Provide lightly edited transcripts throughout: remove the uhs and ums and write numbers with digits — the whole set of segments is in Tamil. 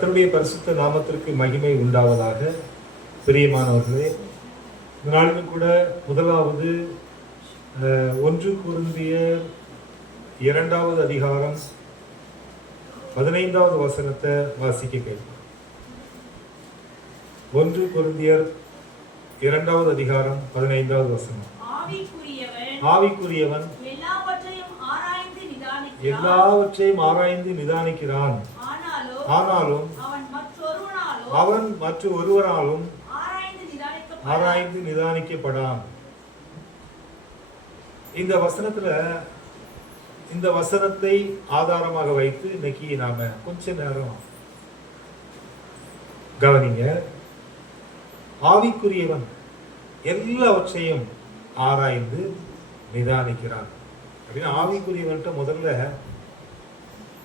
கர்த்தருடைய பரிசுத்த நாமத்திற்கு மகிமை உண்டாவதாக. பிரியமானவர்களே, இந்த நாளிலும் கூட முதலாவது 1 கொரிந்தியர் 2வது அதிகாரம் 15வது வசனத்தை வாசிக்க கேட்போம். 1 கொரிந்தியர் 2வது அதிகாரம் 15வது வசனம். ஆவிக்குரியவன் எல்லாவற்றையும் ஆராய்ந்து நிதானிக்கிறான், ஆனாலும் அவன் மற்ற ஒருவராலும் ஆராய்ந்து நிதானிக்கப்படான். இந்த வசனத்தை ஆதாரமாக வைத்து இன்னைக்கு நாம கொஞ்ச நேரம் கவனிங்க. ஆவிக்குரியவன் எல்லாவற்றையும் ஆராய்ந்து நிதானிக்கிறான் அப்படின்னு ஆவிக்குரியவன்ட்ட முதல்ல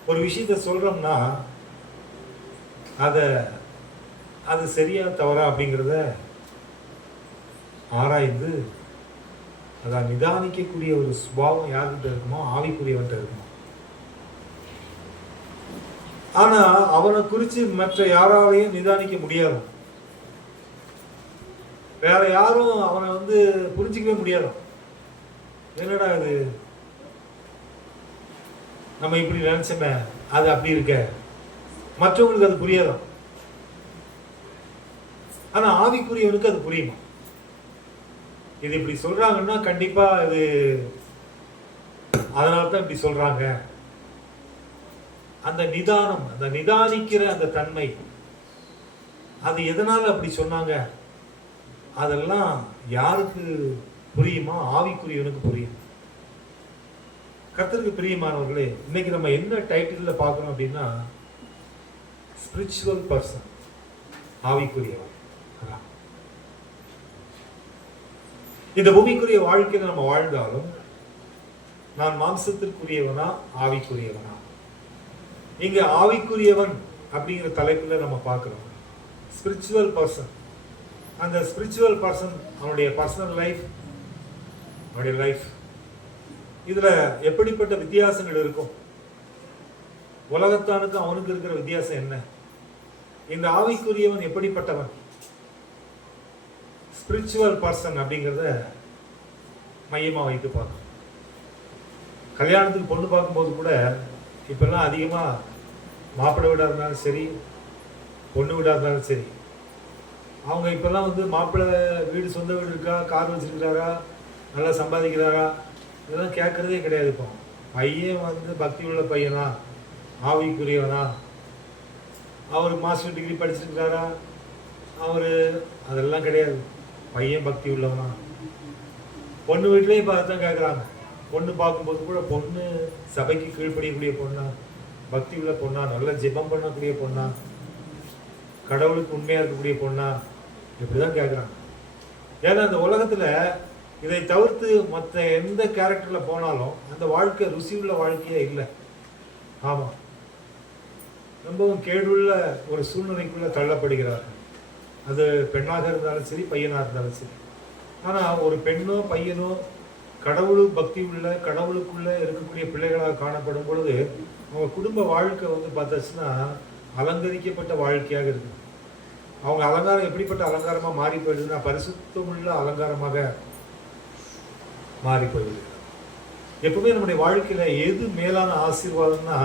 ஒரு விஷயத்த சொல்றோம்னா அது சரியா தவறா அப்படிங்கிறத ஆராய்ந்து அதை நிதானிக்கக்கூடிய ஒரு சுபாவம் யார்கிட்ட இருக்குமோ ஆவிக்குரியவன்ட்ட இருக்குமோ. ஆனா அவனை குறித்து மற்ற யாராலையும் நிதானிக்க முடியாது. வேற யாரும் அவனை புரிஞ்சிக்கவே முடியாது. என்னடா இது, நம்ம இப்படி நினைச்சோமே, அது அப்படி இருக்க, மற்றவங்களுக்கு அது புரியாதான். ஆனா ஆவிக்குரியவனுக்கு அது புரியுமா? இது இப்படி சொல்றாங்கன்னா கண்டிப்பா இது அதனால்தான் இப்படி சொல்றாங்க. அந்த நிதானம், அந்த நிதானிக்கிற அந்த தன்மை, அது எதனால அப்படி சொன்னாங்க, அதெல்லாம் யாருக்கு புரியுமா? ஆவிக்குரியவனுக்கு புரியும். கர்த்தருக்கு பிரியமானவர்களே, இன்னைக்கு நம்ம என்ன டைட்டில்ல பார்க்கறோம் அப்படின்னா ஸ்பிரிச்சுவல் பர்சன், ஆவிக்குரியவன். இந்த பூமிக்குரிய வாழ்க்கையில நம்ம வாழ்ந்தாலும் நான் மாம்சத்திற்குரியவனா ஆவிக்குரியவனா? இங்க ஆவிக்குரியவன் அப்படிங்கிற தலைப்புல நம்ம பார்க்கிறோம் ஸ்பிரிச்சுவல் பர்சன். அந்த ஸ்பிரிச்சுவல் பர்சன் அவனுடைய பர்சனல் லைஃப், அவனுடைய லைஃப், இதுல எப்படிப்பட்ட வித்தியாசங்கள் இருக்கும்? உலகத்தானுக்கு அவனுக்கு இருக்கிற வித்தியாசம் என்ன? இந்த ஆவிக்குரியவன் எப்படிப்பட்டவன்? ஸ்பிரிச்சுவல் பர்சன் அப்படிங்கிறத மையமா வைத்து பார்க்கணும். கல்யாணத்துக்கு பொண்ணு பார்க்கும்போது கூட இப்பெல்லாம் அதிகமா மாப்பிள்ளை வீடா இருந்தாலும் சரி, பொண்ணு வீடா இருந்தாலும் சரி, அவங்க இப்பெல்லாம் மாப்பிள்ளை வீடு, சொந்த வீடு இருக்கா, கார் வச்சிருக்கிறாரா, நல்லா சம்பாதிக்கிறாரா, இதெல்லாம் கேட்கறதே கிடையாது. இப்போ பையன் பக்தி உள்ள பையனா, ஆவிக்குரியவனா, அவர் மாஸ்டர் டிகிரி படிச்சிருக்காரா, அதெல்லாம் கிடையாது. பையன் பக்தி உள்ளவனா? பொண்ணு வீட்டிலேயே பார்த்துதான் கேட்குறாங்க. பொண்ணு பார்க்கும்போது கூட பொண்ணு சபைக்கு கீழ்ப்படியக்கூடிய பொண்ணா, பக்தி உள்ள பொண்ணா, நல்ல ஜெபம் பண்ணக்கூடிய பொண்ணா, கடவுளுக்கு உண்மையா இருக்கக்கூடிய பொண்ணா, இப்படிதான் கேட்குறாங்க. ஏன்னா அந்த உலகத்துல இதை தவிர்த்து மற்ற எந்த கேரக்டர்ல போனாலும் அந்த வாழ்க்கை ருசி உள்ள வாழ்க்கையே இல்லை. ஆமா, ரொம்பவும் கேடுள்ள ஒரு சூழ்நிலைக்குள்ள தள்ளப்படுகிறார்கள். அது பெண்ணாக இருந்தாலும் சரி, பையனாக இருந்தாலும் சரி. ஆனால் ஒரு பெண்ணோ பையனோ கடவுள் பக்தி உள்ள, கடவுளுக்குள்ள இருக்கக்கூடிய பிள்ளைகளாக காணப்படும் பொழுது அவங்க குடும்ப வாழ்க்கை பார்த்தாச்சுன்னா அலங்கரிக்கப்பட்ட வாழ்க்கையாக இருக்கு. அவங்க அலங்காரம் எப்படிப்பட்ட அலங்காரமாக மாறி போயிடுதுன்னா பரிசுத்தமுள்ள அலங்காரமாக மாறி போயிடுது. எப்பவுமே நம்முடைய வாழ்க்கையில எது மேலான ஆசீர்வாதம்னா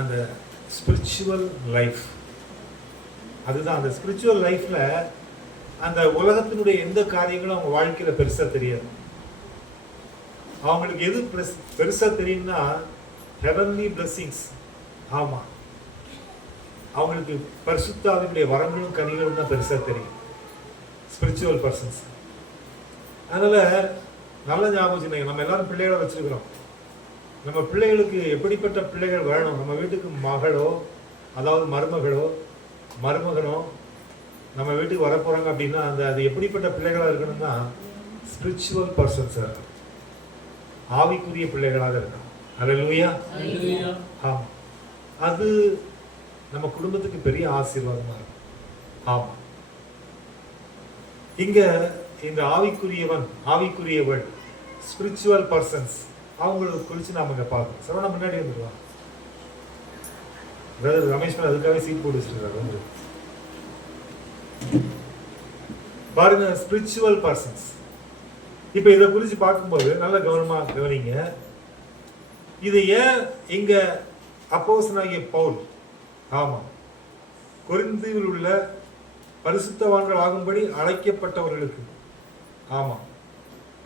அந்த ஸ்பிரிச்சுவல் லைஃப். அதுதான் அந்த ஸ்பிரிச்சுவல் லைஃப்ல அந்த உலகத்தினுடைய எந்த காரியங்களும் அவங்க வாழ்க்கையில பெருசா தெரியாது. அவங்களுக்கு எது பெருசா தெரியும்னா ஹெவன்லி பிளெஸிங்ஸ். ஆமா, அவங்களுக்கு பரிசுத்தாவினுடைய வரங்களும் கனிகளும் தான் பெருசா தெரியும் ஸ்பிரிச்சுவல் பர்சன்ஸ். அதனால நல்ல ஞாபகம், நம்ம எல்லாரும் பிள்ளைகளை வச்சிருக்கிறோம். நம்ம பிள்ளைகளுக்கு எப்படிப்பட்ட பிள்ளைகள் வேணும்? நம்ம வீட்டுக்கு மகளோ, அதாவது மருமகளோ, மருமகனோ நம்ம வீட்டுக்கு வரப்போறாங்க அப்படின்னா அது எப்படிப்பட்ட பிள்ளைகளாக இருக்கணும்னா ஸ்பிரிச்சுவல் பர்சன்ஸாக இருக்கணும், ஆவிக்குரிய பிள்ளைகளாக இருக்கணும். அல்லேலூயா. ஆமா, அது நம்ம குடும்பத்துக்கு பெரிய ஆசீர்வாதமா இருக்கும். ஆமா, இங்க இந்த ஆவிக்குரியவன், ஆவிக்குரியவள், ஸ்பிரிச்சுவல் பர்சன்ஸ், அவங்களுக்கு குறித்து நாம இங்க பார்க்கணும். சரவணா முன்னாடி வந்துடுவாங்க. பிரதர் ரமேஷ் அதுக்காக சீட் போட்டு வச்சிருக்காரு வந்து பாருங்க. Spiritual persons. இப்ப இதை குறித்து பார்க்கும்போது நல்ல கவனமா கவனிங்க. இது ஏன் இங்க அப்போஸ்தலனாகிய பவுல், ஆமா, கொரிந்தியில் உள்ள பரிசுத்தவான்கள் ஆகும்படி அழைக்கப்பட்டவர்களுக்கு, ஆமா,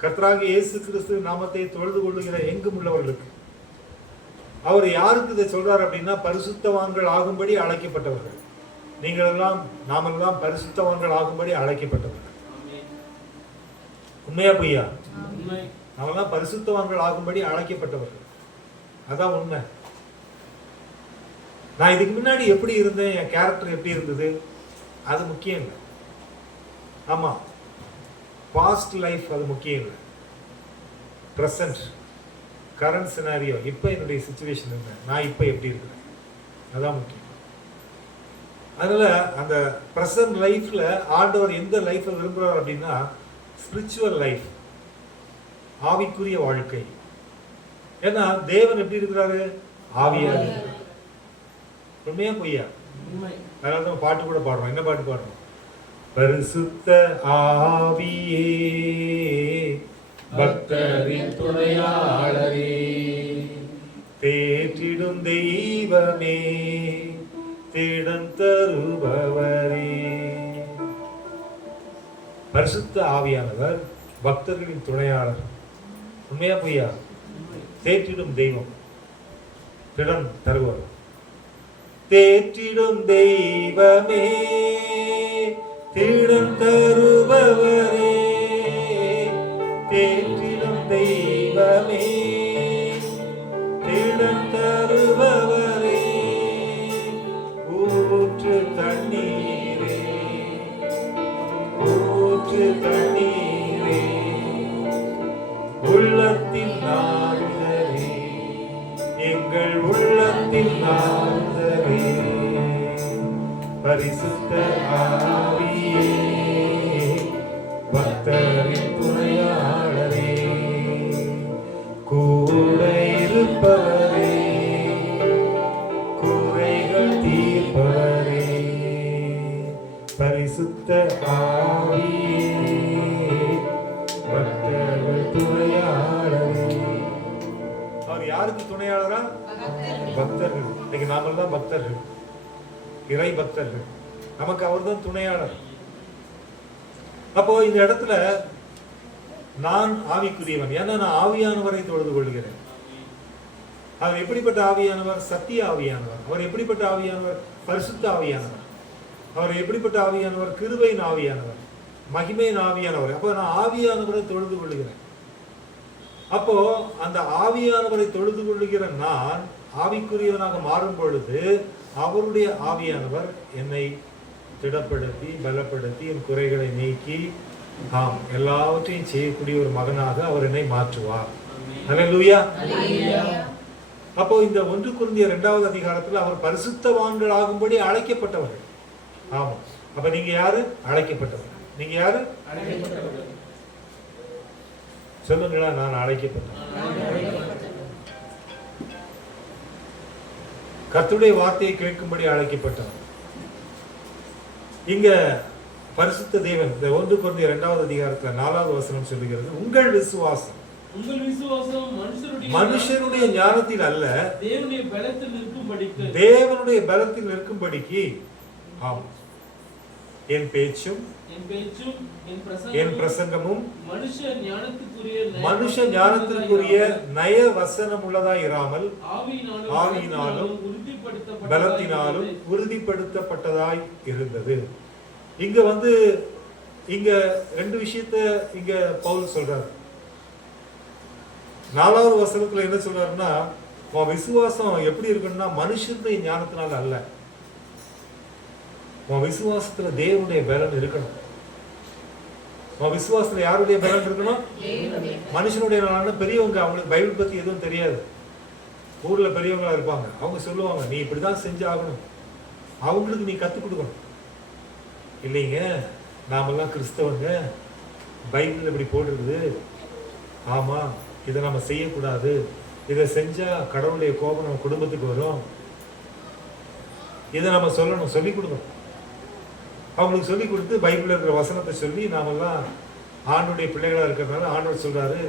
கர்த்தராகிய இயேசு கிறிஸ்து நாமத்தை தொழுது கொள்ளுகிற எங்கும் உள்ளவர்களுக்கு, அவர் யாருக்கு இதை சொல்றார் அப்படின்னா, பரிசுத்தவான்கள் ஆகும்படி அழைக்கப்பட்டவர்கள். நீங்கள் எல்லாம், நாமெல்லாம் பரிசுத்தவான்கள் ஆகும்படி அழைக்கப்பட்டவர்கள். உண்மையா பொய்யா? நாமெல்லாம் பரிசுத்தவான்கள் ஆகும்படி அழைக்கப்பட்டவர்கள். அதான் உண்மை. நான் இதுக்கு முன்னாடி எப்படி இருந்தேன், என் கேரக்டர் எப்படி இருந்தது, அது முக்கியம் இல்லை. ஆமா, பாஸ்ட் லைஃப் அது முக்கியம் இல்லை. ப்ரெசன்ட், கரண்ட் சினாரியோ, இப்போ என்னுடைய சிச்சுவேஷன் என்ன, நான் இப்போ எப்படி இருக்கிறேன், அதான் முக்கியம். அதனால அந்த ப்ரெசன்ட் லைஃப்ல ஆண்டவர் எந்த லைஃப்பை விரும்புகிறார் அப்படின்னா, ஸ்பிரிச்சுவல் லைஃப், ஆவிக்குரிய வாழ்க்கை. ஏன்னா தேவன் எப்படி இருக்கிறாரு? ஆவியா இருக்கிறார். உண்மையா பொய்யா? அதனால தான் பாட்டு கூட பாடுறோம். என்ன பாட்டு பாடுறோம்? பரிசுத்த ஆவியே பக்தரின் துணையாளரே, தேற்றிடும் தெய்வமே, தேடன் தருபவரே. பரிசுத்த ஆவியானவர் பக்தர்களின் துணையாளர். உண்மையா பொய்யா? தேற்றிடும் தெய்வம், திடம் தருபவர். தேற்றிடும் தெய்வமே, திடம் தருபவரே, தேற்றிடும் தெய்வமே, திடம் தருபவரே, ஊற்று தண்ணீரே, ஊற்று தண்ணீரே, உள்ளத்தின் நாடுதலே, எங்கள் உள்ளத்தின் நாடுதலே, பரிசுத்த ஆவியே பக்தரின் துணையாளரே, கூட இருப்பவரே, குறைகள் தீர்ப்பவரே, பரிசுத்த ஆவியே பக்தர்கள் துணையாளரே. அவர் யாருக்கு துணையாளரா? பக்தர்கள். இன்னைக்கு நாமெல்லாம் பக்தர்கள், இறை பக்தர்கள். நமக்கு அவர் தான் துணையாளர். அப்போ இந்த இடத்துல நான் ஆவிக்குரியவன், ஏன்னா நான் ஆவியானவரை தொழுது கொள்கிறேன். அவர் எப்படிப்பட்ட ஆவியானவர்? சத்திய ஆவியானவர். அவர் எப்படிப்பட்ட ஆவியானவர்? பரிசுத்த ஆவியானவர். அவர் எப்படிப்பட்ட ஆவியானவர்? கிருபையின் ஆவியானவர், மகிமையின் ஆவியானவர். அப்போ நான் ஆவியானவரை தொழுது கொள்கிறேன். அப்போ அந்த ஆவியானவரை தொழுது கொள்ளுகிற நான் ஆவிக்குரியவனாக மாறும் பொழுது அவருடைய ஆவியானவர் என்னை திடப்படுத்தி, பலப்படுத்தி, என் குறைகளை நீக்கி, ஆம், எல்லாவற்றையும் செய்யக்கூடிய ஒரு மகனாக அவர் என்னை மாற்றுவார். அல்லேலூயா. அப்போ இந்த 1 கொரிந்தியர் 2வது அதிகாரத்தில் அவர் பரிசுத்தவான்கள் ஆகும்படி அழைக்கப்பட்டவர்கள். ஆமா, அப்ப நீங்க யாரு? அழைக்கப்பட்டவர்கள். நீங்க யாரு? சொல்லுங்களா? நான் அழைக்கப்பட்டவன். கர்த்தருடைய வார்த்தையை கேட்கும்படி அழைக்கப்பட்டவன். இங்க பரிசுத்த தேவன், இந்த 1 கொரிந்தியர் 2வது அதிகாரத்துல 4வது வசனம் சொல்லுகிறது, உங்கள் விசுவாசம் மனுஷருடைய ஞானத்தில் அல்ல, தேவனுடைய பலத்தில் நிற்கும்படிக்கு. ஆம், என் பேச்சும் என் பிரசங்கமும் மனுஷ ஞானத்திற்குரிய நய வசனம் உள்ளதாய் இராமல் ஆவியினாலும் பலத்தினாலும் உறுதிப்படுத்தப்பட்டதாய் இருந்தது. இங்க 2 விஷயத்தை இங்க பவுல் சொல்றாரு. 4வது வசனத்துல என்ன சொல்றாருன்னா, உன் விசுவாசம் எப்படி இருக்குன்னா மனுஷனுடைய ஞானத்தினால அல்ல, உன் விசுவாசத்துல தேவனுடைய பலன் இருக்கணும். உன் விசுவாசத்துல யாருடைய பலன் இருக்கணும்? மனுஷனுடைய பலன். பெரியவங்க, அவங்களுக்கு பைபிள் பத்தி எதுவும் தெரியாது, ஊர்ல பெரியவங்களா இருப்பாங்க, அவங்க சொல்லுவாங்க நீ இப்படிதான் செஞ்சாகணும், அவங்களுக்கு நீ கத்துக் கொடுக்கணும். இல்லைங்க, நாமெல்லாம் கிறிஸ்தவங்க, பைபிள் இப்படி போட்டிருக்குது, ஆமா இதை நம்ம செய்யக்கூடாது, இதை செஞ்சா கடவுளுடைய கோபம் நம்ம குடும்பத்துக்கு வரும், இதை நம்ம சொல்லணும், சொல்லிக் கொடுக்கணும். அவங்களுக்கு சொல்லிக் கொடுத்து பைபிளில் இருக்கிற வசனத்தை சொல்லி நாமெல்லாம் ஆண்டோடைய பிள்ளைகளாக இருக்கிறதுனால ஆண்டவர் சொல்றாரு,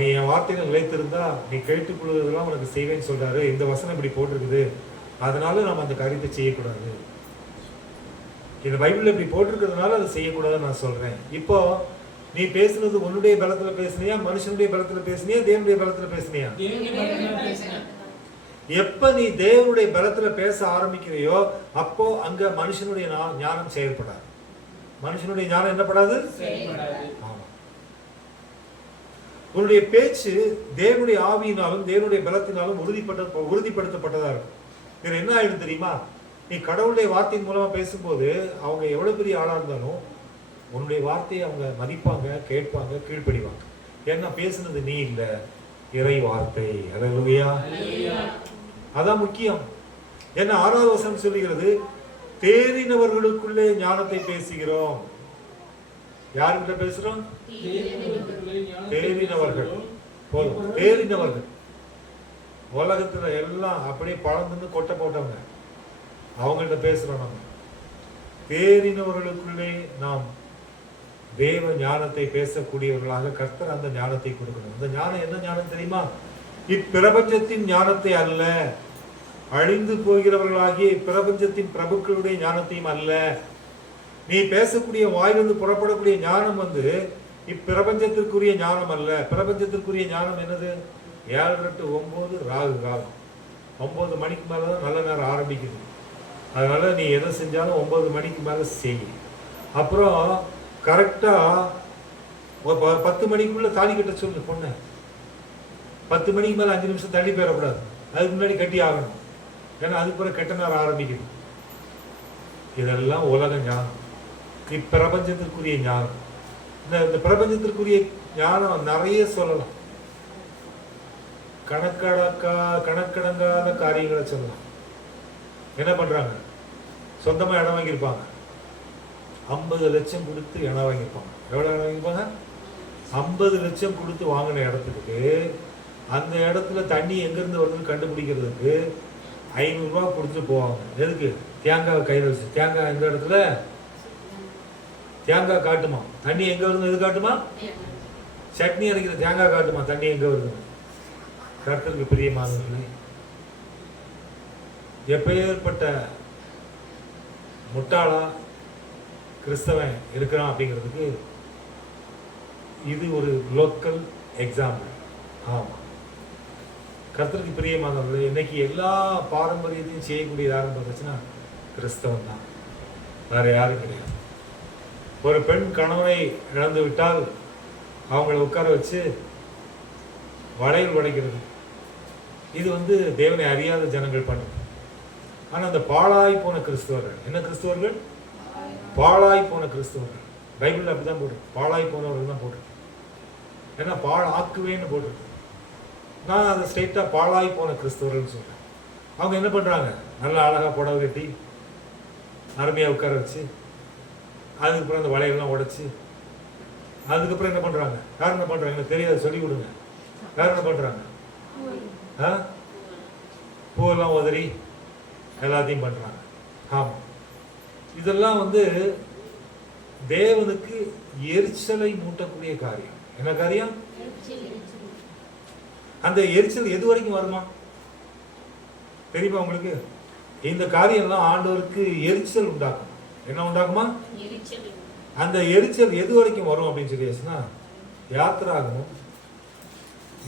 நீ என் வார்த்தைகள் நிலைத்திருந்தா நீ கேட்டுக்கொள்வதெல்லாம் உனக்கு செய்வேன்னு சொல்றாரு. இந்த வசனம் இப்படி போட்டிருக்குது, அதனால நம்ம அந்த காரியத்தை செய்யக்கூடாது. இந்த பைபிள்ல இப்படி போட்டிருக்கிறதுனால அதை செய்யக்கூடாதுன்னு நான் சொல்றேன். இப்போ நீ பேசுனது உன்னுடைய பலத்துல பேசுனியா, மனுஷனுடைய பலத்துல பேசுனியா, தேவனுடைய பலத்துல பேசுனியா? எப்ப நீ தேவனுடைய பலத்துல பேச ஆரம்பிக்கிறையோ அப்போ அங்க மனுஷனுடைய ஞானம் செயல்படாது. மனுஷனுடைய ஞானம் என்னப்படாது? உன்னுடைய பேச்சு தேவனுடைய ஆவியினாலும் தேவனுடைய பலத்தினாலும் உறுதிப்படுத்தப்பட்டதா இருக்கும். இதுல என்ன ஆயிடும் தெரியுமா? நீ கடவுளுடைய வார்த்தையின் மூலமா பேசும்போது அவங்க எவ்வளவு பெரிய ஆளா இருந்தாலும் உன்னுடைய வார்த்தையை அவங்க மதிப்பாங்க, கேட்பாங்க, கீழ்ப்படிவாங்க. ஏன்னா பேசுனது நீ இல்ல, இறை வார்த்தை. அல்லேலூயா. அதான் முக்கியம். ஏன்னா 6வது வசனம் சொல்லுகிறது, தேறினவர்களுக்குள்ளே ஞானத்தை பேசுகிறோம். யாருக்கிட்ட பேசுறோம்? தேறினவர்கள். போதும், தேறினவர்கள். உலகத்துல எல்லாம் அப்படியே பழந்துன்னு கொட்டை போட்டவங்க, அவங்கள்ட்ட பேசுறோம். நம்ம தேறினவர்களுக்குள்ளே நாம் தேவ ஞானத்தை பேசக்கூடியவர்களாக கர்த்தர் அந்த ஞானத்தை கொடுக்கணும். அந்த ஞானம் என்ன ஞானம் தெரியுமா? இப்பிரபஞ்சத்தின் ஞானத்தை அல்ல, அழிந்து போகிறவர்களாகிய இப்பிரபஞ்சத்தின் பிரபுக்களுடைய ஞானத்தையும் அல்ல. நீ பேசக்கூடிய வாயிலிருந்து புறப்படக்கூடிய ஞானம் இப்பிரபஞ்சத்திற்குரிய ஞானம் அல்ல. பிரபஞ்சத்திற்குரிய ஞானம் என்னது? 7 to 9 ராகு காலம். 9 மணிக்கு மேலதான் நல்ல நேரம் ஆரம்பிக்குது. அதனால நீ எதை செஞ்சாலும் 9 மணிக்கு மேல செய். அப்புறம் கரெக்டா 10 மணிக்குள்ள தாலி கட்ட சொல்லு பொண்ணு. 10 மணிக்கு மேல 5 நிமிஷம் தள்ளி போயிடக்கூடாது. அதுக்கு முன்னாடி கட்டி ஆகணும். ஏன்னா அதுக்கு பிறகு கெட்ட நேரம் ஆரம்பிக்குது. இதெல்லாம் உலக ஞானம், இப்பிரபஞ்சத்திற்குரிய ஞானம். இந்த பிரபஞ்சத்திற்குரிய ஞானம் நிறைய சொல்லலாம், கணக்கடங்காத காரியங்களை சொல்லலாம். என்ன பண்றாங்க? சொந்தமா இடம் வாங்கியிருப்பாங்க, 50 லட்சம் கொடுத்து இடம் வாங்கியிருப்பாங்க. எவ்வளவு இடம் வாங்கியிருப்பாங்க? 50 லட்சம் கொடுத்து வாங்கின இடத்துக்கு அந்த இடத்துல தண்ணி எங்கிருந்து வருதுன்னு கண்டுபிடிக்கிறதுக்கு 500 ரூபா கொடுத்து போவாங்க. எதுக்கு? தேங்காய் கையில் வச்சு. தேங்காய் எந்த இடத்துல தேங்காய் காட்டுமா? தண்ணி எங்க வருது? எது காட்டுமா? சட்னி அரைக்கிற தேங்காய் காட்டுமா தண்ணி எங்க வருது? கர்த்தருக்கு பிரியமானவர்களே, எப்பேற்பட்ட முட்டாளா கிறிஸ்தவன் இருக்கிறான் அப்படிங்கிறதுக்கு இது ஒரு லோக்கல் எக்ஸாம்பிள். ஆமா, கர்த்தருக்கு பிரியமானவர்களே, இன்னைக்கு எல்லா பாரம்பரியத்தையும் செய்யக்கூடிய யாருன்னு பார்த்துச்சுன்னா கிறிஸ்தவன் தான், வேற யாரும் கிடையாது. ஒரு பெண் கணவனை இழந்து விட்டால் அவங்களை உட்கார வச்சு வளையல் உடைக்கிறது, இது தேவனை அறியாத ஜனங்கள் பண்றது. ஆனா அந்த பாழாய் போன கிறிஸ்தவர்கள், என்ன கிறிஸ்தவர்கள்? பாழாய் போன கிறிஸ்தவர்கள். பைபிள்ல அப்படிதான் போட்டிருக்கு, பாழாய் போனவர்கள் தான் போட்டிருக்கு. ஏன்னா பாழ் ஆக்குவேன்னு போட்டிருக்கு. நான் அதை ஸ்ட்ரெயிட்டா பாழாய் போன கிறிஸ்தவர்கள் சொல்றேன். அவங்க என்ன பண்றாங்க? நல்லா அழகா புடவை கட்டி அருமையா உட்கார வச்சு அதுக்கப்புறம் அந்த வலையெல்லாம் உடைச்சு அதுக்கப்புறம் என்ன பண்றாங்க? யார் என்ன பண்றாங்க? எனக்கு தெரியாது, சொல்லி கொடுங்க. யார் என்ன பண்றாங்க? பூவெல்லாம் உதறி எல்லாத்தையும் பண்றாங்க. ஆமா, இதெல்லாம் தேவனுக்கு எரிச்சலை மூட்டக்கூடிய காரியம். என்ன காரியம்? அந்த எரிச்சல் எது வரைக்கும் வருமா தெரியுமா உங்களுக்கு? இந்த காரியம்லாம் ஆண்டவருக்கு எரிச்சல் உண்டாக்கும். என்ன உண்டாக்குமா? அந்த எரிச்சல் எது வரைக்கும் வரும் அப்படின்னு சொல்லியாச்சுன்னா, யாத்திராகமம்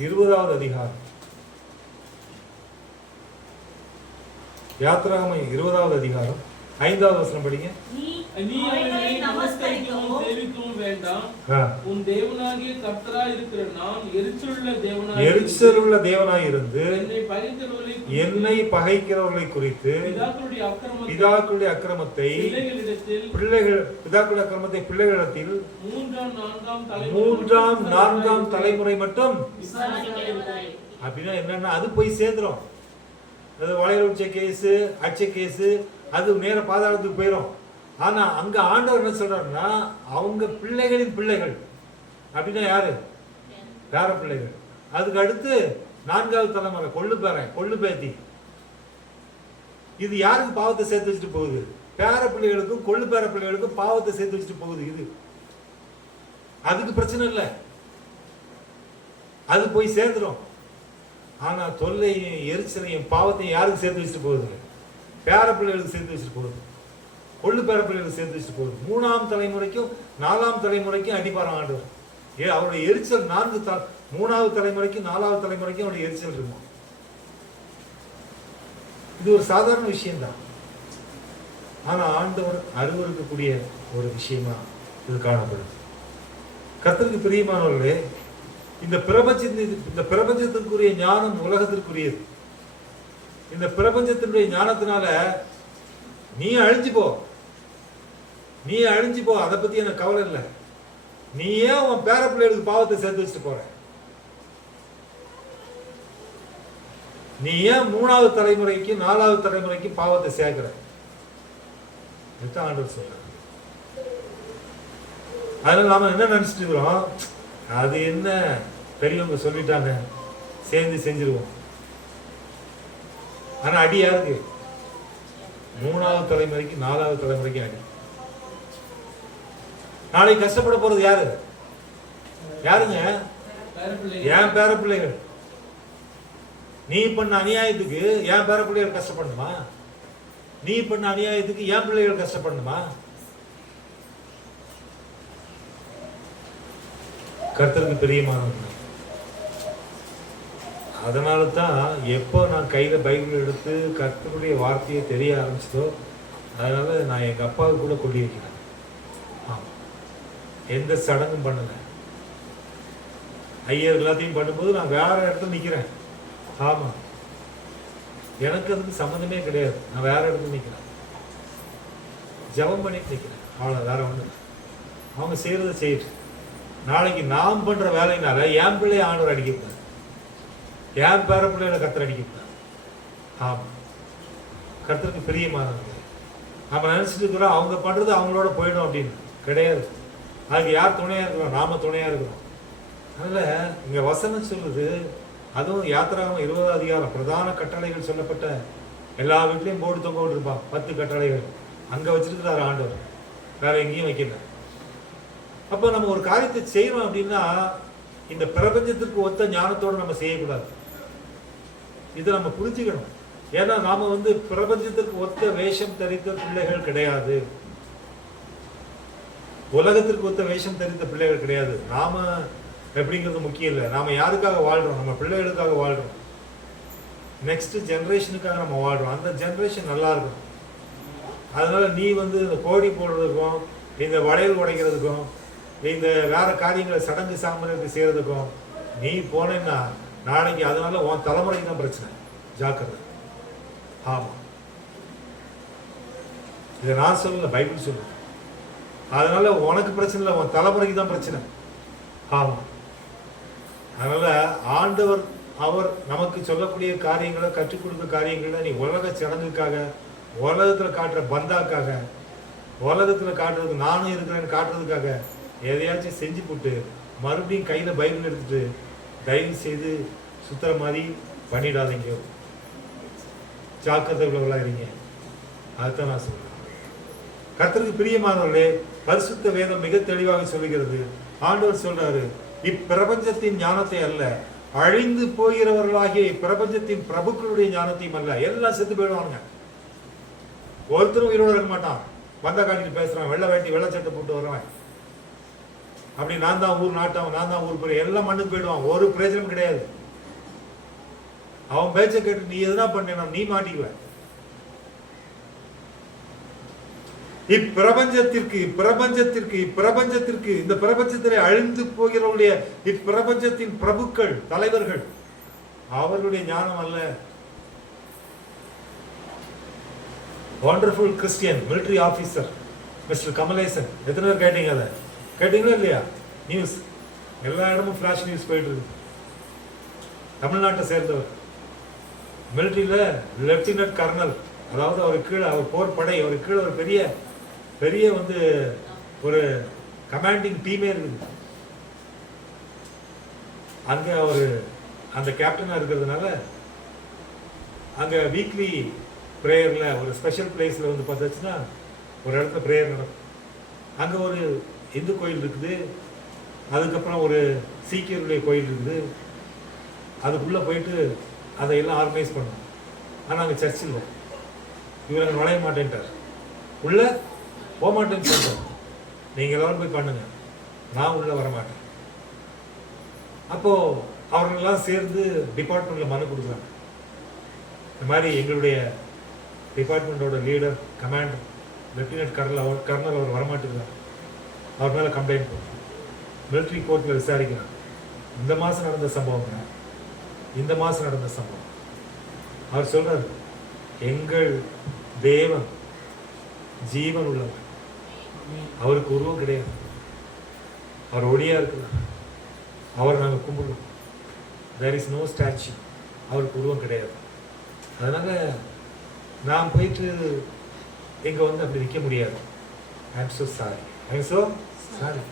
20வது அதிகாரம், யாத்திராகமம் 20வது அதிகாரம் 5வது வசனம் படிங்க. நீ அவர்களை நமஸ்கரிக்கவும் சேவிக்கவும் வேண்டாம். உன் தேவனாகிய கர்த்தராய் இருக்கிற நான் எரிச்சலுள்ள தேவனாய் இருந்து என்னை பகைக்கிறவர்களை குறித்து பிதாக்களுடைய அக்கிரமத்தை பிள்ளைகளிடத்தில் 3ஆம் 4ஆம் தலைமுறை மட்டும். அப்படின்னா என்னன்னா, அது போய் சேர்ந்துரும். அது வளையல் உச்ச கேஸு, அச்ச கேஸு, அது நேர பாதாளத்துக்கு போயிடும். ஆனா அங்க ஆண்டவர் என்ன சொல்றாருன்னா, அவங்க பிள்ளைகளின் பிள்ளைகள். அப்படின்னா யாரு? பேர பிள்ளைகள். அதுக்கு அடுத்து 4வது தலைமுறை கொள்ளு பேத்தி. இது யாருக்கு பாவத்தை சேர்த்து வச்சுட்டு போகுது? பேர பிள்ளைகளுக்கும் கொள்ளு பேர பிள்ளைகளுக்கும் பாவத்தை சேர்த்து வச்சுட்டு போகுது. இது அதுக்கு பிரச்சனை இல்லை, அது போய் சேர்ந்துடும். ஆனா தொல்லையும் எரிச்சலையும் பாவத்தையும் யாருக்கு சேர்த்து வச்சுட்டு போகுது? பேர பிள்ளைகளுக்கு சேர்த்து வச்சுட்டு போகுது, கொள்ளு பேர பிள்ளைகளுக்கு சேர்த்து வச்சுட்டு போகுது. 3ஆம் தலைமுறைக்கும் 4ஆம் தலைமுறைக்கும் அடிப்பாராம் ஆண்டவர். அவருடைய எரிச்சல் 3வது தலைமுறைக்கும் 4வது தலைமுறைக்கும் அவருடைய எரிச்சல் இருக்கும். இது ஒரு சாதாரண விஷயம்தான். ஆனா ஆண்டவர் அருவருக்கக்கூடிய ஒரு விஷயமா இது காணப்படுது. கர்த்தருக்கு பிரியமானவர்களே, இந்த பிரபஞ்சத்திற்குரிய ஞானம் உலகத்திற்குரியது. இந்த பிரபஞ்சத்தினுடைய ஞானத்தினால நீ அழிஞ்சு போ, அதை பத்தி எனக்கு கவலை இல்லை. நீ ஏன் உன் பேர பிள்ளைகளுக்கு பாவத்தை சேர்த்து வச்சுட்டு போற? நீ ஏன் 3வது தலைமுறைக்கு 4வது தலைமுறைக்கு பாவத்தை சேர்க்கிற? ஆண்டவர் சொல்ற. அதனால நாம என்ன நினைச்சிட்டு இருக்கிறோம்? அது என்ன பெரியவங்க சொல்லிட்டாங்க, சேர்ந்து செஞ்சிருவோம். ஆனா அடி யாருக்கு? 3வது தலைமுறைக்கு 4வது தலைமுறைக்கு அடி. நாளைக்கு கஷ்டப்பட போறது யாருங்க? என் பேர பிள்ளைகள். நீ பண்ண அநியாயத்துக்கு என் பேர பிள்ளைகள் கஷ்டப்படணுமா? நீ பண்ண அநியாயத்துக்கு என் பிள்ளைகள் கஷ்டப்படணுமா? கர்த்தருக்கு பிரியமானவங்க. அதனால தான் எப்போ நான் கையில் பைபிள் எடுத்து கர்த்தருடைய வார்த்தையை தெரிய ஆரம்பிச்சதோ, அதனால நான் எங்கள் அப்பாவுக்கு கூட கொடி வைக்கிறேன். ஆமாம், எந்த சடங்கும் பண்ணலை. ஐயர் எல்லாத்தையும் பண்ணும்போது நான் வேற இடத்துல நிற்கிறேன். ஆமாம், எனக்கு அதுக்கு சம்மந்தமே கிடையாது. நான் வேற இடத்துல நிற்கிறேன், ஜெபம் பண்ணிட்டு நிற்கிறேன். அவ்வளோ, வேற ஒன்று. அவங்க செய்கிறத செய்யிட்டு நாளைக்கு நாம் பண்ணுற வேலையினால என் பிள்ளைய ஆண்டவர் அடிக்கப்படாது, என் பேர பிள்ளைகளை கர்த்தர் அடிக்கப்படாது. ஆமாம், கர்த்தருக்கு பிரியமானது. நம்ம நினச்சிட்டு இருக்கிறோம் அவங்க பண்ணுறது அவங்களோட போயிடும் அப்படின்னு. கிடையாது. அதுக்கு யார் துணையாக இருக்கிறோம்? நாம துணையாக இருக்கிறோம். அதனால் இங்கே வசனம் சொல்லுது, அதுவும் யாத்திராகமம் 20வது அதிகாரம் பிரதான கட்டளைகள் சொல்லப்பட்ட எல்லா வீட்லையும் போர்டு தொங்க விட்டுருப்பான். 10 கட்டளைகள் அங்கே வச்சிருக்கிறாரு ஆண்டவர், வேற எங்கேயும் வைக்கல. அப்போ நம்ம ஒரு காரியத்தை செய்யறோம் அப்படின்னா இந்த பிரபஞ்சத்திற்கு ஒத்த ஞானத்தோடு நம்ம செய்யக்கூடாது. இதை நம்ம புரிஞ்சுக்கணும். ஏன்னா நாம பிரபஞ்சத்திற்கு ஒத்த வேஷம் தரித்த பிள்ளைகள் கிடையாது, உலகத்திற்கு ஒத்த வேஷம் தரித்த பிள்ளைகள் கிடையாது. நாம எப்படிங்கிறது முக்கியம் இல்லை. நாம யாருக்காக வாழ்றோம்? நம்ம பிள்ளைகளுக்காக வாழ்றோம். நெக்ஸ்ட் ஜென்ரேஷனுக்காக நம்ம வாழ்றோம். அந்த ஜென்ரேஷன் நல்லா இருக்கும். அதனால நீ இந்த கோடி போடுறதுக்கும், இந்த வளையல் உடைக்கிறதுக்கும், இந்த வேற காரியங்களை சடங்கு சாமனுக்கு செய்யறதுக்கும் நீ போனேன்னா நாளைக்கு அதனால உன் தலைமுறைக்கு தான் பிரச்சனை. ஜாக்கிரதை. ஆமா, இதை நான் சொல்லல, பைபிள் சொல்லு. அதனால உனக்கு பிரச்சனை இல்லை, உன் தலைமுறைக்கு தான் பிரச்சனை. ஆமா, அதனால ஆண்டவர் அவர் நமக்கு சொல்லக்கூடிய காரியங்களை, கற்றுக் கொடுக்க காரியங்களை நீ உலக சடங்குக்காக, உலகத்துல காட்டுற பந்தாக்காக, உலகத்துல காட்டுறதுக்கு நானும் இருக்கிறேன்னு காட்டுறதுக்காக எதையாச்சும் செஞ்சு போட்டு மறுபடியும் கையில பைபிள் எடுத்துட்டு தயவு செய்து சுத்துற மாதிரி பண்ணிடாதீங்க. ஜாக்கிரதை உள்ளவர்களா இருங்க. அதுதான் நான் சொல்றேன். கர்த்தருக்கு பிரியமானவர்களே, பரிசுத்த வேதம் மிக தெளிவாக சொல்லுகிறது. ஆண்டவர் சொல்றாரு, இப்பிரபஞ்சத்தின் ஞானத்தை அல்ல, அழிந்து போகிறவர்களாகிய இப்பிரபஞ்சத்தின் பிரபுக்களுடைய ஞானத்தையும் அல்ல. எல்லாம் செத்து போயிடுவாங்க, ஒருத்தரும் உயிரோடு இருக்க மாட்டான். வந்த காட்டிட்டு பேசுறான், வெள்ளை வேட்டி வெள்ளை சட்டை போட்டு வருவான், அப்படி நான் தான் ஊர் நாட்டவன், நான் தான் ஊர் போய் எல்லாம் மண்ணுக்கு போயிடுவான். ஒரு பிரயோஜனம் கிடையாது. அவன் பேச்சை கேட்டு நீ எதுனா பண்ண நீ மாட்டிக்குவ. இப்பிரபஞ்சத்திற்கு இந்த பிரபஞ்சத்திலே அழிந்து போகிறவருடைய இப்பிரபஞ்சத்தின் பிரபுக்கள், தலைவர்கள், அவர்களுடைய ஞானம் அல்ல. Wonderful Christian military officer mister Kamalesan, எத்தனை பேர் கேட்டீங்க? அதை கேட்டீங்களா இல்லையா? நியூஸ் எல்லா இடமும் ஃபிளாஷ் நியூஸ் போயிட்டு இருக்கு. தமிழ்நாட்டை சேர்ந்தவர், மிலிட்டரியில லெப்டினன்ட் கர்னல், அதாவது அவருக்கு கீழே அவர் போர் படை, அவருக்கு கீழே ஒரு பெரிய பெரிய ஒரு கமாண்டிங் டீமே இருக்குது. அங்கே அவர் அந்த கேப்டனாக இருக்கிறதுனால அங்கே வீக்லி ப்ரேயரில் ஒரு ஸ்பெஷல் பிளேஸில் வந்து பார்த்தாச்சுன்னா ஒரு இடத்துல ப்ரேயர் நடக்கும். அங்கே ஒரு இந்து கோயில் இருக்குது, அதுக்கப்புறம் ஒரு சீக்கியருடைய கோயில் இருக்குது. அதுக்குள்ளே போயிட்டு அதையெல்லாம் ஆர்கனைஸ் பண்ணோம். ஆனால் அங்கே சர்ச் இல்லை. இவர் அங்கே நுழைய மாட்டேன்ட்டார், உள்ளே போக மாட்டேன்னு சொல்கிறார். நீங்கள் எல்லோரும் போய் பண்ணுங்க, நான் உள்ளே வரமாட்டேன். அப்போது அவர்களெல்லாம் சேர்ந்து டிபார்ட்மெண்ட்டில் மனு கொடுக்குறாங்க. இந்த மாதிரி எங்களுடைய டிபார்ட்மெண்ட்டோட லீடர் கமாண்டர் லெப்டினன்ட் கர்னல் அவர் வரமாட்டேங்கிறார், அவர் மேலே கம்ப்ளைண்ட் பண்ணுறோம். மிலிட்ரி கோர்ட்டில் விசாரிக்கிறாங்க. இந்த மாதம் நடந்த சம்பவம், இந்த மாதம் நடந்த சம்பவம். அவர் சொல்றார், எங்கள் தேவன் ஜீவன் உள்ளவர், அவருக்கு உருவம் கிடையாது, அவர் ஒளியா இருக்கிறார், அவர் நாங்கள் கும்பிடுறோம். தேர் இஸ் நோ ஸ்டாச்சு, அவருக்கு உருவம் கிடையாது. அதனால நான் போயிட்டு எங்க வந்து அப்படி நிற்க முடியாது. I am so sorry, I am so sorry.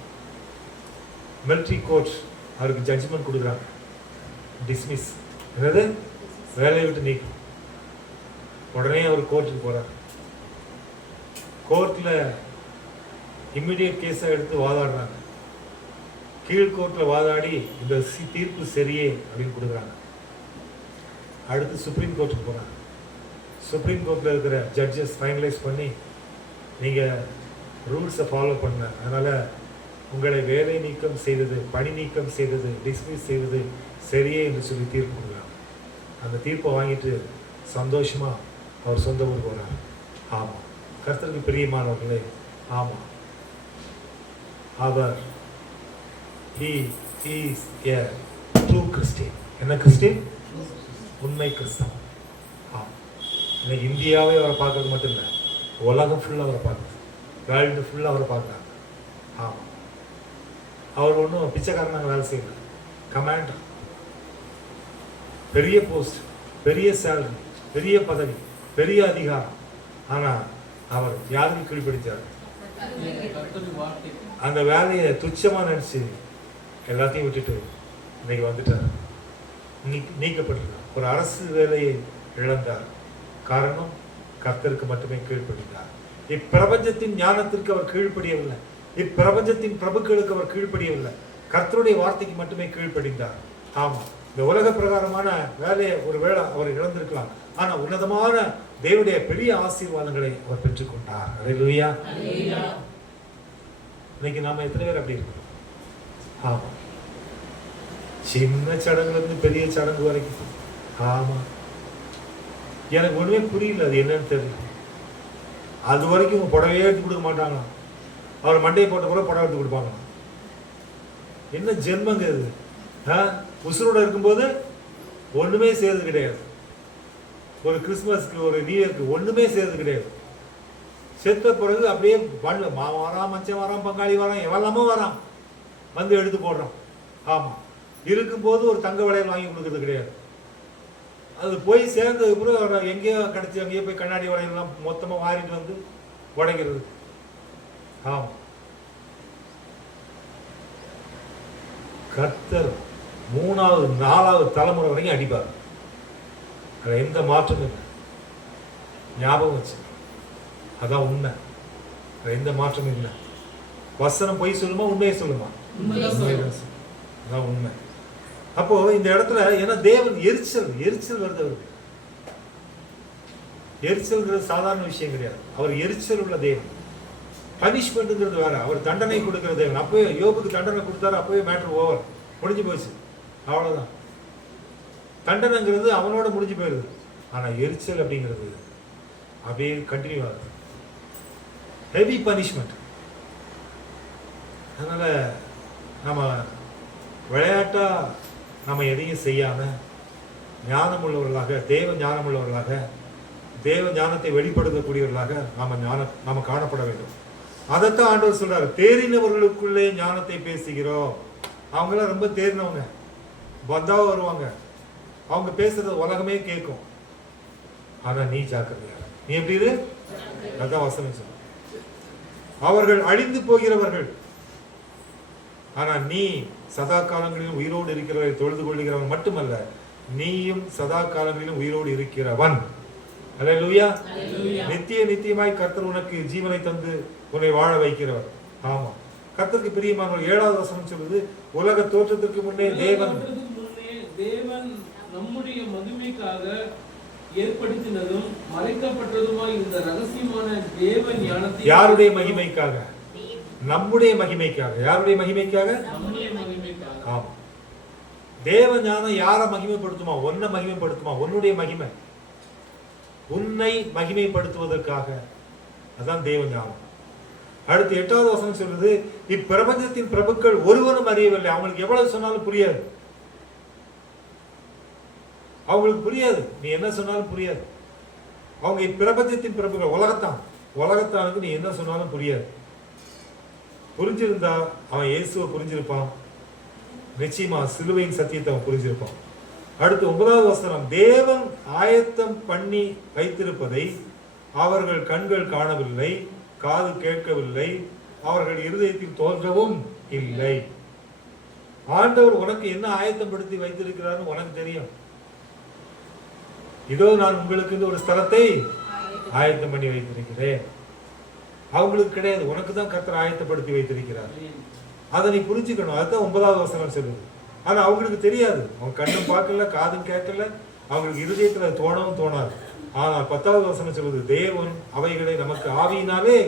Military court அவருக்கு ஜட்ஜ்மெண்ட் கொடுக்குறாங்க, டிஸ்மிஸ், என்னது வேலையை விட்டு நீக்கும். உடனே அவர் கோர்ட்டுக்கு போறார். கோர்ட்டில் இம்மிடியட் கேஸை எடுத்து வாதாடுறாங்க. கீழ்கோர்ட்டில் வாதாடி இந்த தீர்ப்பு சரியே அப்படின்னு கொடுக்குறாங்க. அடுத்து சுப்ரீம் கோர்ட்டுக்கு போகிறாங்க. சுப்ரீம் கோர்ட்டில் இருக்கிற ஜட்ஜஸ் ஃபைனலைஸ் பண்ணி நீங்கள் ரூல்ஸை ஃபாலோ பண்ண, அதனால் உங்களை வேலை நீக்கம் செய்தது, பணி நீக்கம் செய்தது, டிஸ்மிஸ் செய்தது சரியே என்று சொல்லி தீர்ப்பு கொடுக்குறாங்க. அந்த தீர்ப்பை வாங்கிட்டு சந்தோஷமாக அவர் சொந்த ஊர் போகிறார். ஆமாம், கர்த்தருக்கு பிரியமானவர்களே, ஆமாம், அவர் he is a true Christian. என்ன கிறிஸ்டின்? உண்மை கிறிஸ்தவன். இன்னைக்கு இந்தியாவே அவரை பார்க்கறது மட்டும் இல்லை, உலகம் ஃபுல்லாக அவரை பார்க்குது, வேர்ல்டு ஃபுல்லாக அவரை பார்க்குறாங்க. ஆமாம், அவர் ஒன்றும் பிச்சைக்காரனாக வேலை செய்யல, கமாண்டர், பெரிய போஸ்ட், பெரிய சேலரி, பெரிய பதவி, பெரிய அதிகாரம். ஆனால் அவர் யாருக்கு கீழ்படித்தார்? அந்த வேலையை துச்சமாக நினச்சி எல்லாத்தையும் விட்டுட்டு இன்னைக்கு வந்துட்டார், நீக்கப்பட்டிருக்கார். ஒரு அரசு வேலையை இழந்தார். காரணம், கர்த்தருக்கு மட்டுமே கீழ்ப்படிந்தார். இப்பிரபஞ்சத்தின் ஞானத்திற்கு அவர் கீழ்ப்படியவில்லை, இப்பிரபஞ்சத்தின் பிரபுக்களுக்கு அவர் கீழ்ப்படியவில்லை, கர்த்தருடைய வார்த்தைக்கு மட்டுமே கீழ்ப்படிந்தார். ஆமாம், இந்த உலக பிரகாரமான வேலையை ஒரு வேளை அவர் இழந்திருக்கலாம், ஆனால் உன்னதமான தேவனுடைய பெரிய ஆசீர்வாதங்களை அவர் பெற்றுக்கொண்டார். அல்லேலூயா. இன்னைக்கு நாம எத்தனை பேர் அப்படி இருக்கோம்? ஆமா, சின்ன சடங்குல இருந்து பெரிய சடங்கு வரைக்கும். ஆமா, எனக்கு ஒண்ணுமே புரியல, அது என்னன்னு தெரியல. அது வரைக்கும் புடவையே எடுத்து கொடுக்க மாட்டாங்க, அவர் மண்டையை போட்ட கூட புடவை எடுத்து கொடுப்பாங்க. என்ன ஜென்மங்க இது? உசுரோட இருக்கும்போது ஒண்ணுமே செய்யறது கிடையாது, ஒரு கிறிஸ்துமஸ்க்கு ஒரு நியூ இயர்க்கு ஒண்ணுமே செய்யறது கிடையாது. செத்த பிறகு அப்படியே பண்ணல, மாவன் வரான், மச்சன் வரான், பங்காளி வரான், எவெல்லாமோ வரான், வந்து எடுத்து போடுறான். ஆமாம், இருக்கும்போது ஒரு தங்க வளையல் வாங்கி கொடுக்கறது கிடையாது. அது போய் சேர்ந்ததுக்கு பிறகு எங்கேயோ கிடச்சி அங்கேயோ போய் கண்ணாடி வளையல்லாம் மொத்தமாக வாரிட்டு வந்து உடைக்கிறது. ஆமாம், கர்த்தர் 3வது 4வது தலைமுறை வரைக்கும் அடிப்பார். அதில் எந்த மாற்றமும் இல்லை, ஞாபகம் வச்சு, அதான் உண்மை, எந்த மாற்றமும் இல்லை. வசனம் பொய் சொல்லுமா, உண்மையை சொல்லுமா? அதான் உண்மை. அப்போ இந்த இடத்துல ஏன்னா தேவன் எரிச்சல் வருது அவருக்கு. எரிச்சல்ங்கிறது சாதாரண விஷயம் கிடையாது. அவர் எரிச்சல் உள்ள தேவன். பனிஷ்மெண்ட்ங்கிறது வேற, அவர் தண்டனை கொடுக்கிற தேவன். அப்பவே யோபுக்கு தண்டனை கொடுத்தாரு, அப்பவே மேட்டர் ஓவர், முடிஞ்சு போச்சு, அவ்வளவுதான். தண்டனைங்கிறது அவனோட முடிஞ்சு போயிருது. ஆனா எரிச்சல் அப்படிங்கிறது அப்படியே கண்டினியூ ஆகுது, ஹெவி பனிஷ்மெண்ட். அதனால நம்ம விளையாட்டா நம்ம எதையும் செய்யாம ஞானம் உள்ளவர்களாக, தேவ ஞானம் உள்ளவர்களாக, தேவ ஞானத்தை வெளிப்படுத்தக்கூடியவர்களாக நாம காணப்பட வேண்டும். அதைத்தான் ஆண்டவர் சொல்றாரு, தேறினவர்களுக்குள்ளே ஞானத்தை பேசுகிறோம். அவங்களாம் ரொம்ப தேறினவங்க, பந்தாவா வருவாங்க, அவங்க பேசுறது உலகமே கேட்கும். ஆனா நீ ஜாக்கிரதையா, நீ எப்படி இரு, அதான் வசனம் சொல்ல. அவர்கள் அழிந்து போகிறவர்கள், ஆனா நீ சதா காலங்களிலும் உயிரோடு இருக்கிறவரை தொழுது கொள்ளுகிறவன் மட்டுமல்ல, நீயும் சதா காலங்களிலும் உயிரோடு இருக்கிறவன். அல்லேலூயா. அல்லேலூயா. நித்தியமாய் கர்த்தர் உனக்கு ஜீவனை தந்து உன்னை வாழ வைக்கிறவர். ஆமா, கர்த்தருக்கு பிரியமானவர். 7வது வசனம் சொல்லுது, உலக தோற்றத்திற்கு முன்னே தேவன் நம்முடைய மகிமைக்காக ஏற்படுத்தினதும் மறைக்கப்பட்டதுமாய் இந்த ரகசியமான தேவ ஞானத்தை. யாருடைய மகிமைக்காக? நம்முடைய மகிமைக்காக. யாருடைய மகிமைக்காக? நம்முடைய மகிமைக்காக. ஆமா, தேவ ஞானம் யாரை மகிமைப்படுத்துமா? உன்னை மகிமைப்படுத்துமா? உன்னுடைய மகிமை உன்னை மகிமைப்படுத்துவதற்காக. அதான் தேவ ஞானம். அடுத்து 8வது வசனம் சொல்லுது, இப்பிரபஞ்சத்தின் பிரபுக்கள் ஒருவனும் அறியவில்லை. அவங்களுக்கு எவ்வளவு சொன்னாலும் புரியாது. அவங்களுக்கு புரியாது, நீ என்ன சொன்னாலும் புரியாது. அவங்க இப்பிரபஞ்சத்தின் பிரபுக்கள், உலகத்தானுக்கு நீ என்ன சொன்னாலும் புரியாது. புரிஞ்சிருந்தா அவன் இயேசுவை புரிஞ்சிருப்பான். நிச்சயமா சிலுவையின் சத்தியத்தை அவன் புரிஞ்சிருப்பான். அடுத்து 9வது வசனம், தேவன் ஆயத்தம் பண்ணி வைத்திருப்பதை அவர்கள் கண்கள் காணவில்லை, காது கேட்கவில்லை, அவர்கள் இருதயத்தில் தோன்றவும் இல்லை. ஆண்டவர் உனக்கு என்ன ஆயத்தம் படுத்தி வைத்திருக்கிறார்னு உனக்கு தெரியும். இதோ நான் உங்களுக்கு ஒரு ஸ்தலத்தை ஆயத்தம் பண்ணி வைத்திருக்கிறேன். அவங்களுக்கு கிடையாது, உனக்கு தான் கர்த்தர் ஆயத்தப்படுத்தி வைத்திருக்கிறார். அதை நீ புரிஞ்சுக்கணும். அதுதான் 9வது வசனம் சொல்லுது. ஆனா அவங்களுக்கு தெரியாது. அவங்க கண்ணும் பார்க்கல, காதும் கேட்கல, அவங்களுக்கு இருதயத்துல தோணவும் தோணாது. ஆனா 10வது வசனம் சொல்லுது, தேவன் அவைகளை நமக்கு ஆவியினாலே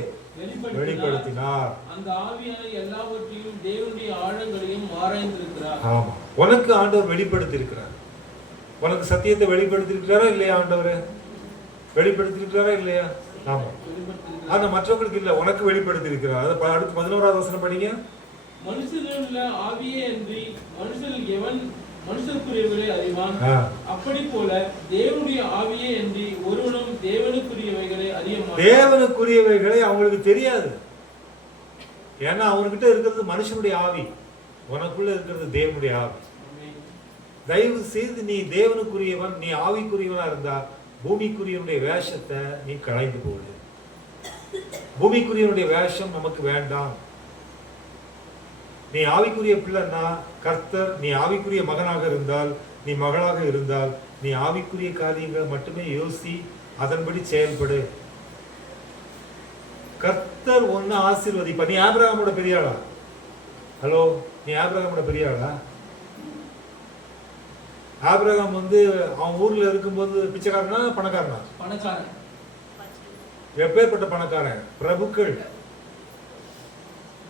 வெளிப்படுத்தினார். அந்த ஆவியான எல்லாவற்றையும் தேவனுடைய ஆழங்களையும் ஆராய்ந்திருக்கிறார். ஆமா, உனக்கு ஆண்டவர் வெளிப்படுத்தி இருக்கிறார். உனக்கு சத்தியத்தை வெளிப்படுத்தி இருக்கிறாரா இல்லையா? ஆண்டவர் வெளிப்படுத்தி இருக்கிறாரா இல்லையா? ஆமா. ஆனா மற்றவங்களுக்கு இல்ல, உனக்கு வெளிப்படுத்தி இருக்கிறார். அதை அடுத்து 11வது வசனம் படிங்க. மனுஷனுள்ள ஆவியே அன்றி மனுஷன் எவன் மனுஷனுக்குரியவர்களை அறிவான்? அப்படி போல தேவனுடைய ஆவியே அன்றி ஒருவனும் தேவனுக்குரியவைகளை அறிய மாட்டான். தேவனுக்குரியவைகளை அவங்களுக்கு தெரியாது. ஏன்னா அவன்கிட்ட இருக்கிறது மனுஷனுடைய ஆவி, உனக்குள்ள இருக்கிறது தேவனுடைய ஆவி. தயவு செய்து நீ தேவனுக்குரியவன், நீ ஆவிக்குரியவனா இருந்தா பூமிக்குரியவனுடைய வேஷத்தை நீ களைந்து போடு. பூமிக்குரியவனுடைய வேஷம் நமக்கு வேண்டாம். நீ ஆவிக்குரிய பிள்ளைன்னா கர்த்தர், நீ ஆவிக்குரிய மகனாக இருந்தால், நீ மகளாக இருந்தால், நீ ஆவிக்குரிய காரியங்களை மட்டுமே யோசி, அதன்படி செயல்படு. கர்த்தர் ஒன்னு ஆசீர்வதிப்பா. நீ ஆபிரகாமோட பெரிய ஆளா? ஹலோ, நீ ஆபிரகாமோட பெரிய ஆளா? ஆபிரகாம் அவன் ஊர்ல இருக்கும்போது பிச்சைக்காரனா பணக்காரனா? பணக்காரன். எப்பேற்பட்ட பணக்காரன்? பிரபுக்கள்.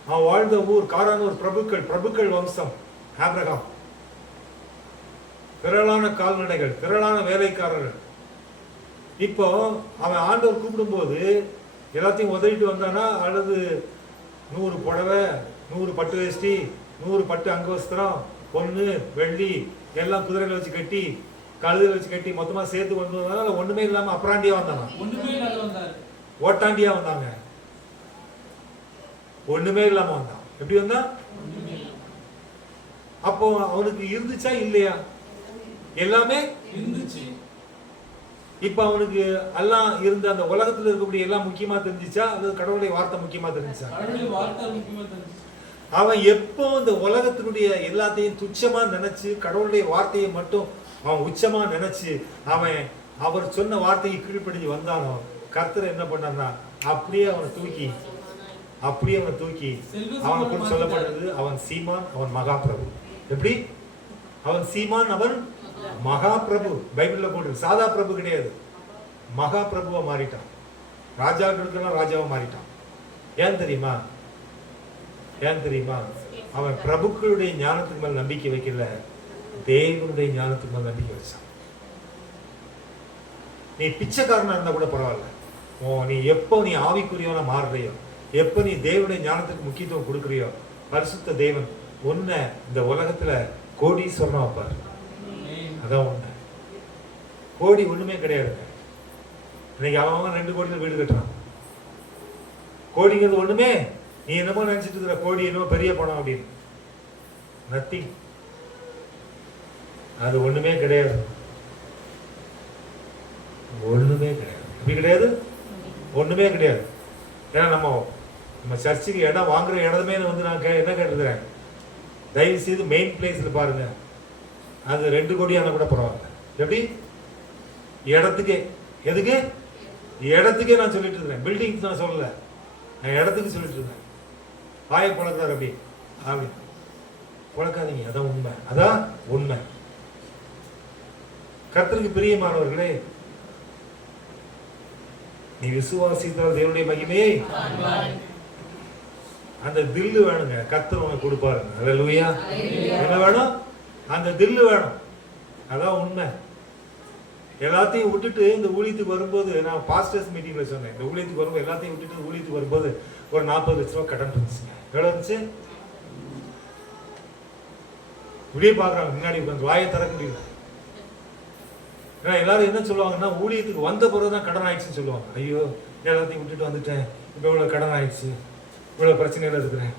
அவன் வாழ்ந்த ஊர் காரான ஒரு பிரபுக்கள் வம்சம் ஆபிரகாம். திரளான கால்நடைகள், திரளான வேலைக்காரர்கள். இப்போ அவன் ஆண்டவர் கூப்பிடும்போது எல்லாத்தையும் உதவிட்டு வந்தானா, அல்லது 100 புடவை, 100 பட்டு வேஷ்டி, 100 பட்டு அங்கவஸ்திரம், பொண்ணு வெள்ளி எல்லாம் குதிரையில வச்சு கட்டி, கழுதையில வச்சு கட்டி மொத்தமா சேர்த்து கொண்டு வந்தாங்க? ஒண்ணுமே இல்லாம அப்ராண்டியா வந்தாங்க, ஓட்டாண்டியா வந்தாங்க, ஒண்ணுமே இல்லாம வந்தான். எப்படி வந்தா? அப்போ அவனுக்கு இருந்துச்சா இல்லையா? எல்லாமே இருந்துச்சு. இப்ப அவனுக்கு எல்லாம் இருந்த அந்த உலகத்துல இருக்கக்கூடிய எல்லாம் முக்கியமா தெரிஞ்சிச்சா, அல்லது கடவுளுடைய வார்த்தை முக்கியமா தெரிஞ்சிச்சா? அவன் எப்போ இந்த உலகத்தினுடைய எல்லாத்தையும் துச்சமா நினைச்சு கடவுளுடைய வார்த்தையை மட்டும் அவன் உச்சமா நினைச்சு அவன் அவர் சொன்ன வார்த்தையை கீழ்ப்படிஞ்சு வந்தானோ, கர்த்தர் என்ன பண்ணா அப்படியே அவனை தூக்கி அவனை குறித்து சொல்லப்படுறது, அவன் சீமான், அவன் மகா பிரபு. எப்படி? அவன் சீமான், அவன் மகா பிரபு. பைபிள்ல போட்டு சாதா பிரபு கிடையாது, மகா பிரபுவா மாறிட்டான். ராஜாக்களுக்கெல்லாம் ராஜாவா மாறிட்டான். ஏன் தெரியுமா? அவன் பிரபுக்களுடைய ஞானத்துக்கு மேல் நம்பிக்கை வைக்கல, தேவனுடைய ஞானத்துக்கு மேல் நம்பிக்கை வச்சான். நீ பிச்சைக்காரனா இருந்தா கூட பரவாயில்ல, நீ எப்போ நீ ஆவிக்குரியவனா மாறுறியோ, எப்ப நீ தேவனுடைய ஞானத்துக்கு முக்கியத்துவம் கொடுக்குறியோ, பரிசுத்த தேவன் உன்னை இந்த உலகத்துல கோடீஸ்வரனா வைப்பார். அதான் உண்மை. கோடி ஒண்ணுமே கிடையாது. இன்னைக்கு அவன் 2 கோடியில் வீடு கட்டுறான். கோடிங்கிறது ஒண்ணுமே. நீ என்னமோ நினைச்சிட்டு இருக்கிற கோடி என்னமோ பெரிய பணம் அப்படின்னு. நத்திங். அது ஒண்ணுமே கிடையாது. எப்படி கிடையாது? ஒண்ணுமே கிடையாது. ஏன்னா நம்ம சர்ச்சுக்கு இடம் வாங்குற இடமே நான் என்ன கேட்டுக்கிறேன், தயவு செய்து மெயின் பிளேஸ்ல பாருங்க, அது 2 கோடியான கூட பரவாயில்ல. எப்படி? இடத்துக்கே எதுக்கு? இடத்துக்கே நான் சொல்லிட்டு இருக்கேன், பில்டிங் நான் சொல்லல, நான் இடத்துக்கு சொல்லிட்டு இருக்கேன். வாயை பழக்கிறார் அப்படி அப்படி பழக்காதீங்க, அதான் உண்மை, அதான் உண்மை. கர்த்தருக்கு பிரியமானவர்களே, நீ விசுவாசித்தால் தேவனுடைய மகிமையை அந்த தில்லு வேணுங்க, கர்த்தர் உனக்கு கொடுப்பாருங்க. அல்லேலூயா. என்ன வேணும்? அந்த தில்லு வேணும், அதான் உண்மை. எல்லாத்தையும் விட்டுட்டு இந்த ஊழியத்துக்கு வரும்போது, நான் பாஸ்டர்ஸ் மீட்டிங்ல சொன்னேன், இந்த ஊழியத்துக்கு வரும்போது எல்லாத்தையும் விட்டுட்டு ஊழியத்துக்கு வரும்போது ஒரு 40 லட்ச ரூபா கடன் இருந்துச்சு. எவ்வளவு இருந்துச்சு? இப்படியே பாக்குறாங்க, முன்னாடி உட்காந்து வாயை திறக்க முடியல. ஏன்னா எல்லாரும் என்ன சொல்லுவாங்கன்னா, ஊழியத்துக்கு வந்த பிறகுதான் கடன் ஆயிடுச்சுன்னு சொல்லுவாங்க. ஐயோ, எல்லாத்தையும் விட்டுட்டு வந்துட்டேன், இப்ப இவ்வளவு கடன் ஆயிடுச்சு, இவ்வளவு பிரச்சனையில இருக்கிறேன்,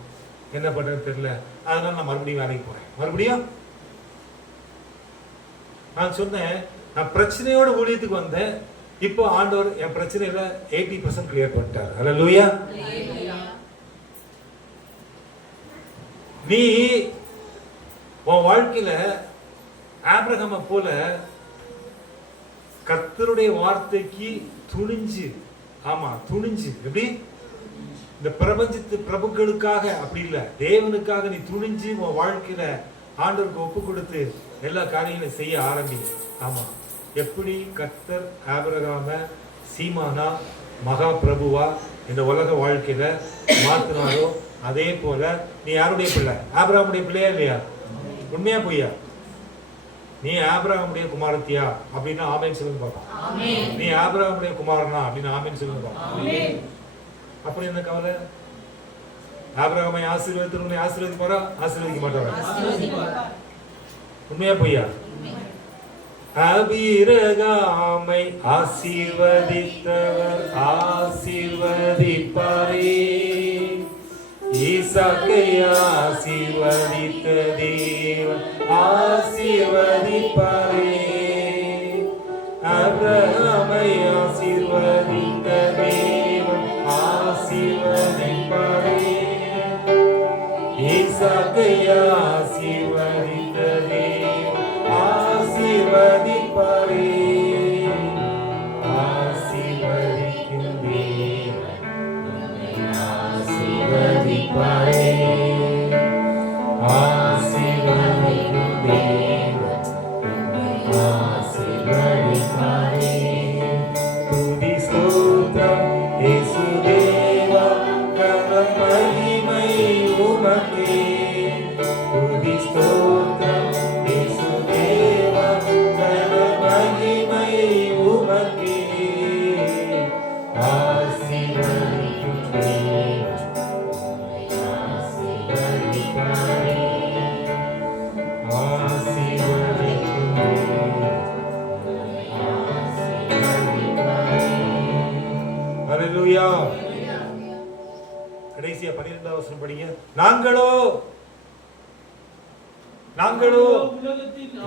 என்ன பண்றதுன்னு தெரியல, அதனால நான் மறுபடியும் வேலைக்கு போறேன். மறுபடியும் நான் சொன்னேன், நான் பிரச்சனையோட ஊழியத்துக்கு வந்தேன், இப்போ ஆண்டவர் என் பிரச்சனையில 80% கிளியர் பண்ணிட்டார். அல்லேலூயா. நீ உன் வாழ்க்கையில ஆபிரகாமை போல கர்த்தருடைய வார்த்தைக்கு துணிஞ்சு, ஆமா துணிஞ்சு, எப்படி இந்த பிரபஞ்சத்து பிரபுக்களுக்காக அப்படி இல்ல, தேவனுக்காக நீ துணிஞ்சு உன் வாழ்க்கையில ஆண்டவருக்கு ஒப்பு கொடுத்து எல்லா காரியங்களையும் செய்ய ஆரம்பி. ஆமா, எப்படி கர்த்தர் ஆபிரகாம சீமானா மகா பிரபுவா இந்த உலக வாழ்க்கையில மாத்தினாரோ, அதே போல நீ யாருடைய பிள்ளை? ஆபிரகாமுடைய பிள்ளையா இல்லையா? உண்மையா பொய்யா? நீ ஆபிரகாமுடைய குமாரத்தியா அப்படின்னா ஆமேன்னு சொல்லுங்க பாப்போம். நீ ஆபிரகாமுடைய குமாரனா அப்படின்னு ஆமேன்னு சொல்லுங்க பாப்போம். அப்படி என்ன கவலை? ஆபிரகாமை ஆசீர்வதித்து ஆசீர்வதிப்பாரா? ஆசீர்வதிக்க மாட்டாரா? உண்மையா பொய்யா? ஆபிரகாமை ஆசீர்வதித்தவர் ஆசீர்வதிப்பாரே, ஈசாக்கை ஆசீர்வதித்த தேவன் ஆசீர்வதிப்பாரே, ஆபிரகாமை ஆசீர்வதித்த தேவன் ஆசீர்வதிப்பாரே, ஈசாக்கை ஆசீர்வதித்த தேவன் ஆசீர்வதிப்பாரே, ஆசீர்வதிக்கும் தேவன் ஆசீர்வதிப்பாரே, ஆசீர்வதிக்கும் தேவன் ஆசீர்வதிப்பாரே. துதி ஸ்தோத்திரம் இயேசு தேவா, கனம் மகிமை உமக்கே. துதி ஸ்தோத்திரம் இயேசு தேவா, கனம் மகிமை உமக்கே. ஆசீர்வதிக்கும் தேவன் ஆசீர்வதிப்பாரே, ஆசீர்வதிக்கும் தேவன் ஆசீர்வதிப்பாரே. ஹல்லேலூயா. கடைசியா 12வது வசனம் படிங்க. நாங்களோ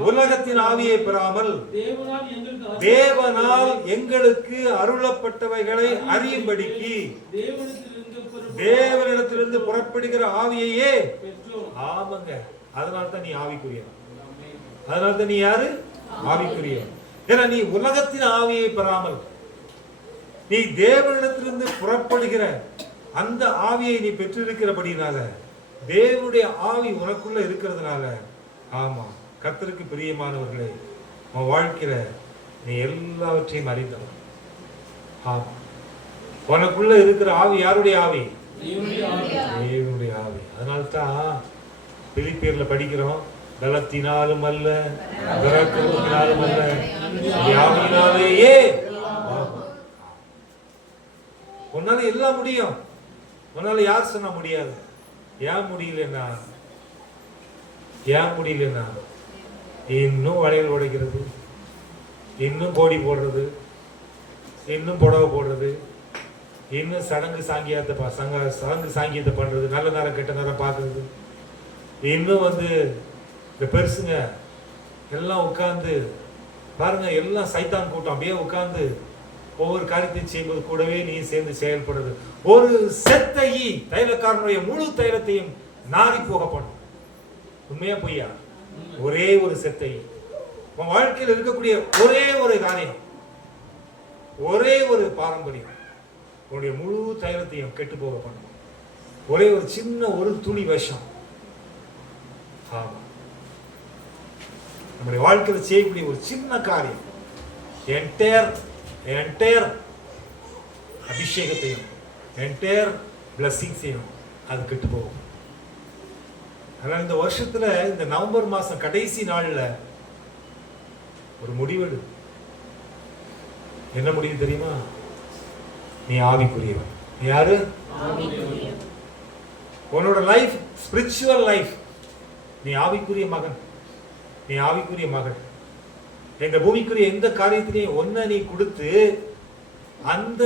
உலகத்தின் ஆவியை பெறாமல் தேவனால் எங்களுக்கு அருளப்பட்டவைகளை அறியும்படிக்கு தேவனிடத்திலிருந்து புறப்படுகிற ஆவியையே. ஆமாங்க, அதனால்தான் நீ ஆவிக்குரியவன். அதனால்தான் நீ யாரு? ஆவிக்குரியவன். ஏன்னா நீ உலகத்தின் ஆவியை பெறாமல், நீ தேவனிடத்திலிருந்து புறப்படுகிற அந்த ஆவியை நீ பெற்றிருக்கிறபடினால, தேவனுடைய ஆவி உனக்குள்ள இருக்கிறதுனால, ஆமா கர்த்தருக்கு பிரியமானவர்களே, உன் வாழ்க்கையில நீ எல்லாவற்றையும் அறிந்தவன். ஆமா, உனக்குள்ள இருக்கிற ஆவி யாருடைய ஆவி? தேவனுடைய ஆவி. அதனால்தான் பிலிப்பியர்ல படிக்கிறோம், பலத்தினாலும் அல்ல பராக்கிரமத்தினாலும் அல்ல ஆவியினாலேயே. உன்னால எல்லாம் முடியும். உன்னால யார் சொன்ன முடியாது? ஏன் முடியலன்னா இன்னும் வளையல் உடைக்கிறது, இன்னும் கோடி போடுறது, இன்னும் புடவை போடுறது, இன்னும் சடங்கு சாங்கியத்தை பண்றது, நல்ல நேரம் கெட்ட நேரம் பார்க்கறது, இன்னும் இந்த பெருசுங்க எல்லாம் உட்கார்ந்து பாருங்க, எல்லாம் சைத்தான் கூட்டம் அப்படியே உட்கார்ந்து ஒவ்வொரு காரியத்தையும் செய்யும்போது கூடவே நீ சேர்ந்து செயல்படுறது. ஒரு செத்த ஈ தைலக்காரனுடைய முழு தைலத்தையும் நாரி போக பண்ணும். உண்மையா பொய்யா? ஒரே ஒரு செத்த ஈ உன் வாழ்க்கையில் இருக்கக்கூடிய ஒரே ஒரு காரியம், ஒரே ஒரு பாரம்பரியம் உன்னுடைய முழு தைலத்தையும் கெட்டு போக பண்ணும். ஒரே ஒரு சின்ன ஒரு துளி விஷம். ஆமா, நம்முடைய வாழ்க்கையில் செய்யக்கூடிய ஒரு சின்ன காரியம் என்டையர் அபிஷேகத்தையும் என்டையர் பிளஸிங்ஸையும் அது கெட்டு போகும். அதனால் இந்த வருஷத்துல இந்த நவம்பர் மாசம் கடைசி நாள்ல ஒரு முடிவெடு. என்ன முடிவு தெரியுமா? நீ ஆவிக்குரியவன். நீ யாரு? உன்னோட லைஃப் ஸ்பிரிச்சுவல் லைஃப். நீ ஆவிக்குரிய மகன், நீ ஆவிக்குரிய மகள். இந்த பூமிக்குரிய எந்த காரியத்திலையும் ஒன்ன நீ கொடுத்து அந்த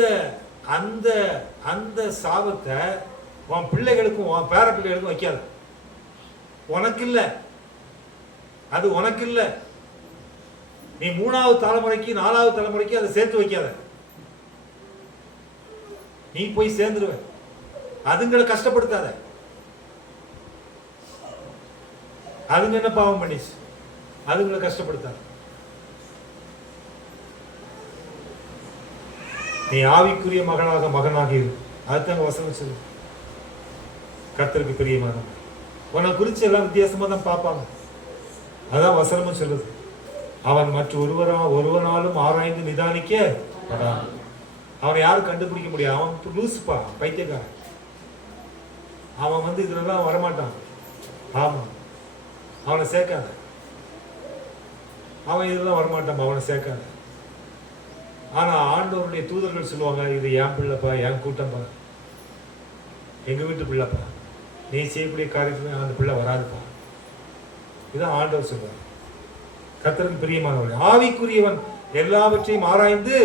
அந்த அந்த சாபத்தை உன் பிள்ளைகளுக்கும் உன் பேர பிள்ளைகளுக்கும் வைக்காது. உனக்கு இல்ல, அது உனக்கு இல்ல. நீ 3வது தலைமுறைக்கு 4வது தலைமுறைக்கு அதை சேர்த்து வைக்காத. நீ போய் சேர்ந்துருவ. அதுங்களை கஷ்டப்படுத்தாத. அதுங்க என்ன பாவம் பண்ணிச்சு? அதுங்களை கஷ்டப்படுத்தாத. நீ ஆவிக்குரிய மகனாக மகனாக இரு. அதுதான் வசனம் சொல்லு. கர்த்தருக்கு பிரியமான உன்னை குறிச்சு எல்லாம் வித்தியாசமா தான் பார்ப்பாங்க. அதான் வசனமும் சொல்லுது. அவன் மற்ற ஒருவனாலும் ஆராய்ந்து நிதானிக்க அவனை யாரும் கண்டுபிடிக்க முடியாது. அவன் லூசுப்பா, பைத்தியக்காரன். அவன் இதுலலாம் வரமாட்டான். ஆமா, அவனை சேர்க்காத. அவன் இதெல்லாம் வரமாட்டான், அவனை சேர்க்காத. ஆனா ஆண்டவருடைய தூதர்கள் சொல்லுவாங்க, இது என் பிள்ளைப்பா, என் கூட்டம்பா, எங்க வீட்டு பிள்ளைப்பா, நீ செய்யக்கூடிய காரியத்துல அந்த பிள்ளை வராதுப்பா. இதான் ஆண்டவர் சொல்றார். கர்த்தருக்கு பிரியமானவர்கள், ஆவிக்குரியவன் எல்லாவற்றையும் ஆராய்ந்து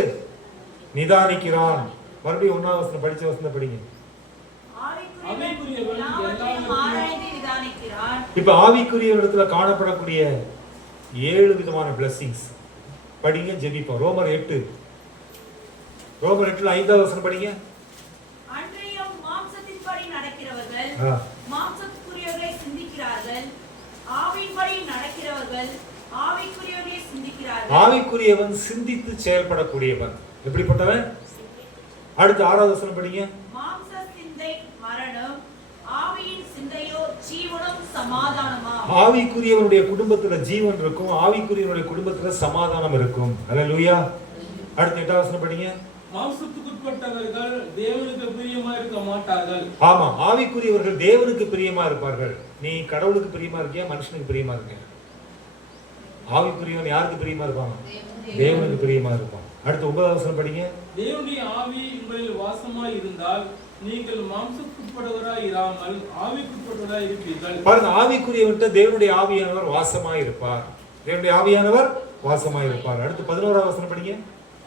நிதானிக்கிறான். மறுபடியும் 1வது வசனம் படிச்ச வசனம் படிங்க. இப்ப ஆவிக்குரியவனிடத்துல காணப்படக்கூடிய 7 விதமான பிளஸிங்ஸ் படிங்க, ஜெபிப்போம். ரோமர் 8 5வது வசனம் படிங்க. அன்றையும் மாம்சத்தின்படி நடக்கிறவர்கள் மாம்சத்துக்குரியவர்களை சிந்திக்கிறார்கள், ஆவியின்படி நடக்கிறவர்கள் ஆவிக்குரியவர்களை சிந்திக்கிறார்கள். ஆவிக்குரியவன் சிந்தித்து செயல்படக்கூடியவன். எப்படிப்பட்டவன்? அடுத்து 6வது வசனம் படிங்க. மாம்ச சிந்தை மரணம், ஆவியின் சிந்தையோ ஜீவனும் சமாதானமாம். ஆவிக்குரியவனுடைய குடும்பத்துல ஜீவன் இருக்கும், ஆவிக்குரியவனுடைய குடும்பத்துல சமாதானம் இருக்கும். அல்லேலூயா. அடுத்து 8வது வசனம் படிங்க. மாம்சத்துக்குட்பட்டவர்கள் தேவனுக்கு பிரியமா இருக்க மாட்டார்கள். ஆமா, ஆவிக்குரியவர்கள் தேவனுக்கு பிரியமா இருப்பார்கள். நீ கடவுளுக்கு பிரியமா இருக்கியா, மனுஷனுக்கு பிரியமா இருக்கியா? ஆவிக்குரியவன் யாருக்கு பிரியமா இருப்பான்? தேவனுக்கு பிரியமா இருப்பான். அடுத்து 9வது வசனம் படிங்க. தேவனுடைய ஆவி உங்களில் வாசமாய் இருந்தால் நீங்கள் மாம்சத்துக்குட்பட்டவராய் இராமல் ஆவிக்குட்பட்டவராய் இருப்பீர்கள். பாருங்க, ஆவிக்குரியவன்ட்ட தேவனுடைய ஆவியானவர் வாசமாய் இருப்பார். தேவனுடைய ஆவியானவர் வாசமாய் இருப்பார். அடுத்து 11வது வசனம் படிங்க.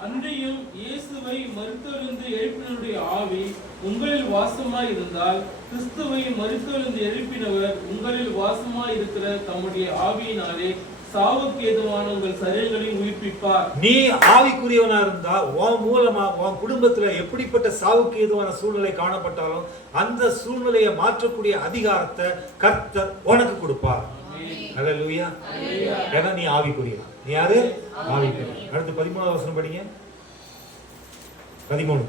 அன்றையும் இயேசுவை மரித்தோரிலிருந்து எழுப்பினவருடைய ஆவி உங்களில் வாசமாய் இருந்தால் கிறிஸ்துவை மரித்தோரிலிருந்து எழுப்பினவர் உங்களில் வாசமாய் இருக்கிற தம்முடைய ஆவியினாலே சாவுக்கு ஏதுவான உங்கள் சரீரங்களையும் உயிர்ப்பிப்பார். நீ ஆவிக்குரியவனா இருந்தா உன் மூலமா உன் குடும்பத்துல எப்படிப்பட்ட சாவுக்கு ஏதுவான சூழ்நிலை காணப்பட்டாலும் அந்த சூழ்நிலையை மாற்றக்கூடிய அதிகாரத்தை கர்த்தர் உனக்கு கொடுப்பார். அல்லேலூயா. ஏன்னா நீ ஆவிக்குரியவன். நீ யாரு? ஆவிக்குரியவன். அடுத்து 13வது வசனம் படிங்க. 13.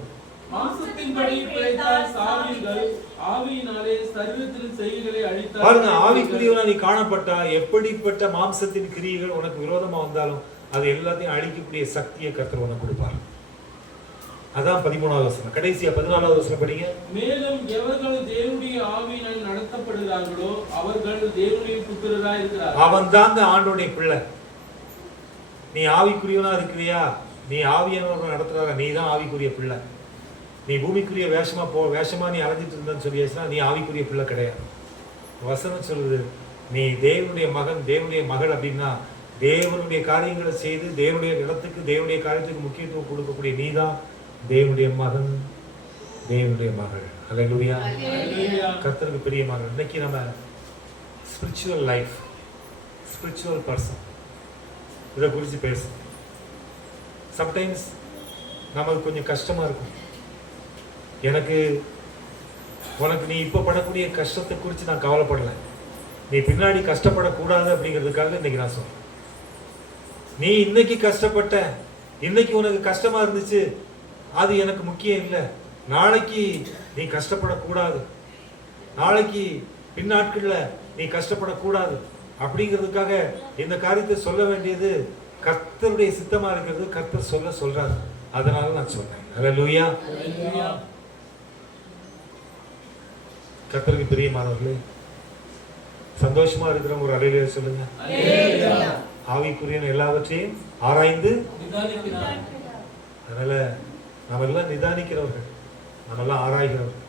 மாம்சத்தின்படி பிழைத்தால் சாவீர்கள், ஆவியினாலே சரீரத்தின் செய்கைகளை அழித்தால். பாருங்க, ஆவிக்குரியவனா நீ காணப்பட்டா எப்படிப்பட்ட மாம்சத்தின் கிரியைகள் உனக்கு விரோதமா வந்தாலும் அது எல்லாத்தையும் அழிக்கக்கூடிய சக்தியை கர்த்தர் உனக்கு கொடுப்பார். அதான் 13வது வசனம். கடைசியா 14வது வசனம் படிங்க. மேலும் எவர்கள் தேவனுடைய ஆவியினால் நடத்தப்படுகிறார்களோ அவர்கள் தேவனுடைய புத்திரராய் இருக்கிறார்கள். அவன் தாங்க ஆண்டவருடைய பிள்ளை. நீ ஆவிக்குரியவனா இருக்கிறியா? நீ ஆவியானவரை நடத்துறாங்க, நீ தான் ஆவிக்குரிய பிள்ளை. நீ பூமிக்குரிய வேஷமா நீ அலைஞ்சிட்டு இருந்தன்னு சொல்லியாச்சுன்னா நீ ஆவிக்குரிய பிள்ளை கிடையாது. வசனம் சொல்லுது, நீ தேவனுடைய மகன், தேவனுடைய மகள் அப்படின்னா தேவனுடைய காரியங்களை செய்து தேவனுடைய இடத்துக்கு, தேவனுடைய காரியத்துக்கு முக்கியத்துவம் கொடுக்கக்கூடிய நீ தான் தேவனுடைய மகன், தேவனுடைய மகள். அல்லேலூயா. கர்த்தருக்கு பிரியமாக இன்னைக்கு நம்ம ஸ்பிரிச்சுவல் லைஃப், ஸ்பிரிச்சுவல் பர்சன் இதை குறித்து பேசணும். சம்டைம்ஸ் நமக்கு கொஞ்சம் கஷ்டமா இருக்கும். உனக்கு நீ இப்போ படக்கூடிய கஷ்டத்தை குறித்து நான் கவலைப்படலை. நீ பின்னாடி கஷ்டப்படக்கூடாது அப்படிங்கிறதுக்காக இன்னைக்கு நான் சொல்றேன். நீ இன்னைக்கு கஷ்டப்பட்ட, இன்னைக்கு உனக்கு கஷ்டமா இருந்துச்சு, அது எனக்கு முக்கியம் இல்லை. நாளைக்கு நீ கஷ்டப்படக்கூடாது, நாளைக்கு பின்னாட்கள்ல நீ கஷ்டப்படக்கூடாது அப்படிங்கிறதுக்காக இந்த காரியத்தை சொல்ல வேண்டியது கர்த்தருடைய சித்தமா இருக்கிறது. கர்த்தர் சொல்றாரு, அதனால நான் சொல்றேன். அல்லேலூயா. கர்த்தருக்கு பிரியமானவர்களே, சந்தோஷமா இருக்கிறவங்க ஒரு அல்லேலூயா சொல்லுங்க. ஆவிக்குரிய எல்லாவற்றையும் ஆராய்ந்து, அதனால நம்ம எல்லாம் நிதானிக்கிறவர்கள், நம்ம எல்லாம் ஆராய்கிறவர்கள்.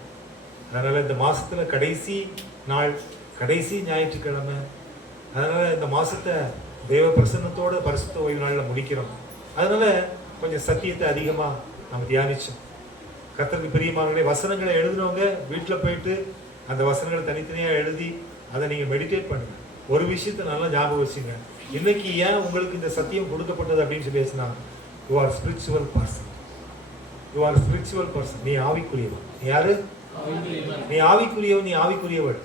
அதனால இந்த மாசத்துல கடைசி நாள், கடைசி ஞாயிற்றுக்கிழமை, அதனால இந்த மாசத்தை தேவ பிரசன்னத்தோட பரிசுத்த ஓய்வு நாளில் முடிக்கிறோம். அதனால கொஞ்சம் சத்தியத்தை அதிகமா நம்ம தியானிச்சோம். கர்த்தருக்கு பிரியமானவர்களே, வசனங்களை எழுதினவங்க வீட்டில் போயிட்டு அந்த வசனங்களை தனித்தனியா எழுதி அதை நீங்க மெடிடேட் பண்ணுங்க. ஒரு விஷயத்தை நல்லா ஞாபகம் வச்சுங்க. இன்னைக்கு ஏன் உங்களுக்கு இந்த சத்தியம் கொடுக்கப்பட்டது அப்படின்னு சொல்லி பேசினா, you are spiritual person. You are spiritual person. நீ ஆவிக்குரியவன். நீ யாரு? நீ ஆவிக்குரியவன், நீ ஆவிக்குரியவள்.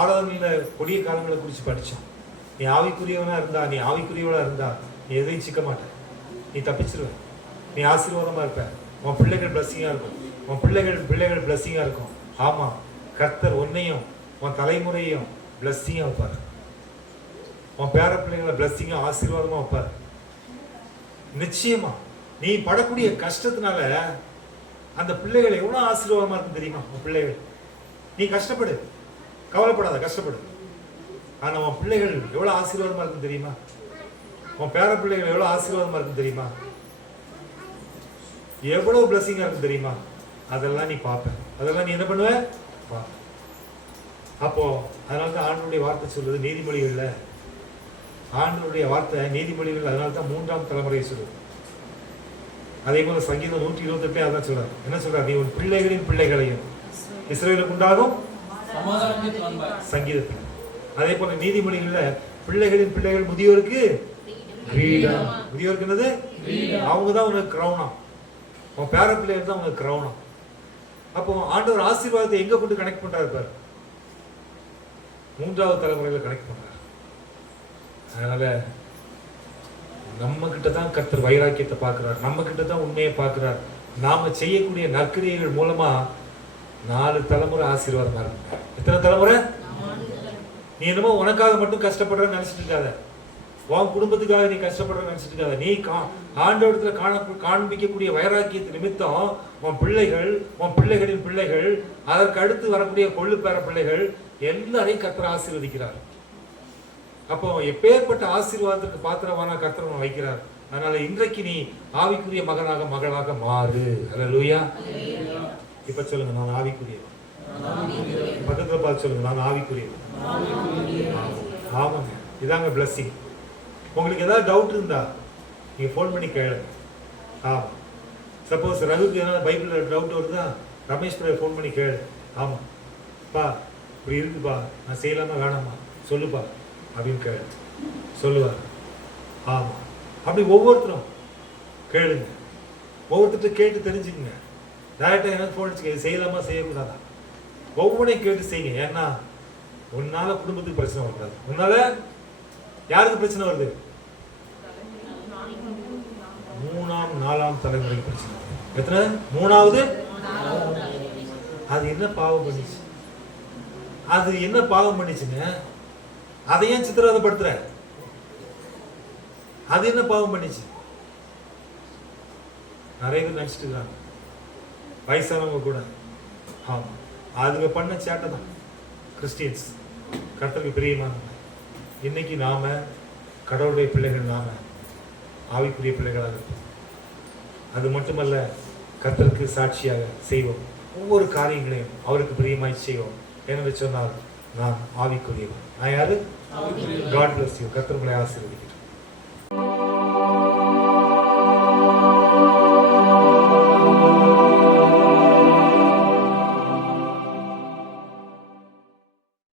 ஆராதனையில கொடிய காலங்களை குறித்து படிச்சோம். நீ ஆவிக்குரியவனா இருந்தா, நீ ஆவிக்குரியவளா இருந்தா நீ எதையும் சிக்க மாட்ட, நீ தப்பிச்சிருவ, நீ ஆசீர்வாதமா இருப்ப, உன் பிள்ளைகள் பிளஸ்ஸிங்கா இருக்கும், உன் பிள்ளைகள் பிளஸ்ஸிங்கா இருக்கும். ஆமா, கர்த்தர் உன்னையும் உன் தலைமுறையும் பிளஸ்ஸிங்கா வைப்பார். உன் பேர பிள்ளைகளை பிளஸ்ஸிங்கா ஆசீர்வாதமா வைப்பார். நிச்சயமா நீ படக்கூடிய கஷ்டத்தினால அந்த பிள்ளைகள் எவ்வளவு ஆசீர்வாதமா இருக்கும் தெரியுமா? உன் பிள்ளைகள், நீ கஷ்டப்படு, கவலைப்படாத, கஷ்டப்படு. ஆனா உன் பிள்ளைகள் எவ்வளவு ஆசீர்வாதமா இருக்கும் தெரியுமா? உன் பேர பிள்ளைகள் எவ்வளவு ஆசீர்வாதமா இருக்கும் தெரியுமா? எவ்வளவு பிளஸிங்கா இருக்கும் தெரியுமா? அதெல்லாம் நீ பார்ப்ப, அதெல்லாம் நீ என்ன பண்ணுவ? அப்போ அதனால தான் ஆண்டவருடைய வார்த்தை சொல்லுது நீதிமொழிகள்ல, ஆண்டவருடைய வார்த்தை நீதிமொழிகள், அதனால தான் 3ஆம் தலைமுறையை சொல்லுது. அதே போல சங்கீதம் 128 அதான் சொல்றாரு. என்ன சொல்றாரு? நீ உன் பிள்ளைகளின் பிள்ளைகளையும் இஸ்ரவேலுக்கு உண்டாகும் சங்கீதத்தில். அதே போல நீதிமொழிகள்ல பிள்ளைகளின் பிள்ளைகள் முதியோருக்கு கிரீடம். முதியோருக்கு என்னது? அவங்க தான் உனக்கு கிரௌனா, உன் பேர பிள்ளைகள் தான் உனக்கு கிரௌனா. அப்போ ஆண்டவர் ஆசீர்வாதத்தை எங்க கொண்டு கனெக்ட் பண்றாரு பாரு? 3ஆவது தலைமுறையில கனெக்ட் பண்றாரு. அதனால நம்ம கிட்ட தான் கர்த்தர் வைராக்கியத்தை பார்க்கிறார், நம்ம கிட்ட தான் உண்மையை பார்க்கிறார். நாம செய்யக்கூடிய நற்கிரியைகள் மூலமா 4 தலைமுறை ஆசீர்வாதமா இருக்கும். எத்தனை தலைமுறை? நீ என்னமோ உனக்காக மட்டும் கஷ்டப்படுறன்னு நினைச்சிட்டு இருக்காத, உன் குடும்பத்துக்காக நீ கஷ்டப்படுறன்னு நினைச்சிட்டு இருக்காத. நீ ஆண்டவரத்துல காண்பிக்கக்கூடிய வைராக்கியத்து நிமித்தம் உன் பிள்ளைகள், உன் பிள்ளைகளின் பிள்ளைகள், அதற்கு அடுத்து வரக்கூடிய கொள்ளு பேர பிள்ளைகள் எல்லாரையும் கர்த்தர் ஆசீர்வதிக்கிறார். அப்போ எப்பேற்பட்ட ஆசீர்வாதத்துக்கு பாத்திரமான கர்த்தர் வைக்கிறார். அதனால இன்றைக்கு நீ ஆவிக்குரிய மகனாக மகளாக மாறு. அல்லேலூயா. இப்ப சொல்லுங்க, நான் ஆவிக்குரியவன். பக்கத்துல பார்த்து சொல்லுங்க, நான் ஆவிக்குரியவன். ஆமாங்க, இதாங்க பிளஸிங். உங்களுக்கு ஏதாவது டவுட் இருந்தா நீங்க ஃபோன் பண்ணி கேளுங்க. ஆமா, சப்போஸ் ரகுக்கு ஏதாவது பைபிள்ல டவுட் வருதா, ரமேஷ் பிள்ளை ஃபோன் பண்ணி கேளு. ஆமா பா, இப்படி இருக்குப்பா, நான் செய்யலாமா வேணாமா சொல்லுப்பா அப்படின்னு கேளு, சொல்லுவார். ஆமா, அப்படி ஒவ்வொருத்தரும் கேளுங்க, ஒவ்வொருத்தர் கேட்டு தெரிஞ்சுக்கங்க. டேரக்டா எனக்கு ஃபோன் அடிச்சு செய்யலாமா செய்யக்கூடாதா, ஒவ்வொன்றையும் கேட்டு செய்யுங்க. ஏன்னா உன்னால குடும்பத்துக்கு பிரச்சனை வரக்கூடாது. உன்னால யாருக்கு பிரச்சனை வருது? 3ஆம் 4ஆம் தலைமுறைக்கு பிரச்சனை. எத்தனை? 3ஆவது. அது என்ன பாவம் பண்ணிச்சு? அது என்ன பாவம் பண்ணிச்சுங்க? அதை ஏன் சித்திரவதைப்படுத்துற? அது என்ன பாவம் பண்ணிச்சு? நிறைய பேர் நினைச்சிட்டு இருக்காங்க, வயசானவங்க கூட. ஆமா, அதுங்க பண்ண சேட்டை தான் கிறிஸ்டியன்ஸ். கர்த்தருக்கு பிரியமானவங்க. இன்னைக்கு நாம கடவுளுடைய பிள்ளைகள், நாம ஆவிக்குரிய பிள்ளைகளாக இருப்போம். அது மட்டுமல்ல, கர்த்தருக்கு சாட்சியாக செய்வோம். ஒவ்வொரு காரியங்களையும் அவருக்கு பிரியமாய் செய்வோம். என்று சொன்னால் நான் ஆவிக்குரியவன். நான் யாரு? God bless you. கர்த்தர் உங்களை ஆசீர்வதிக்கிறார்.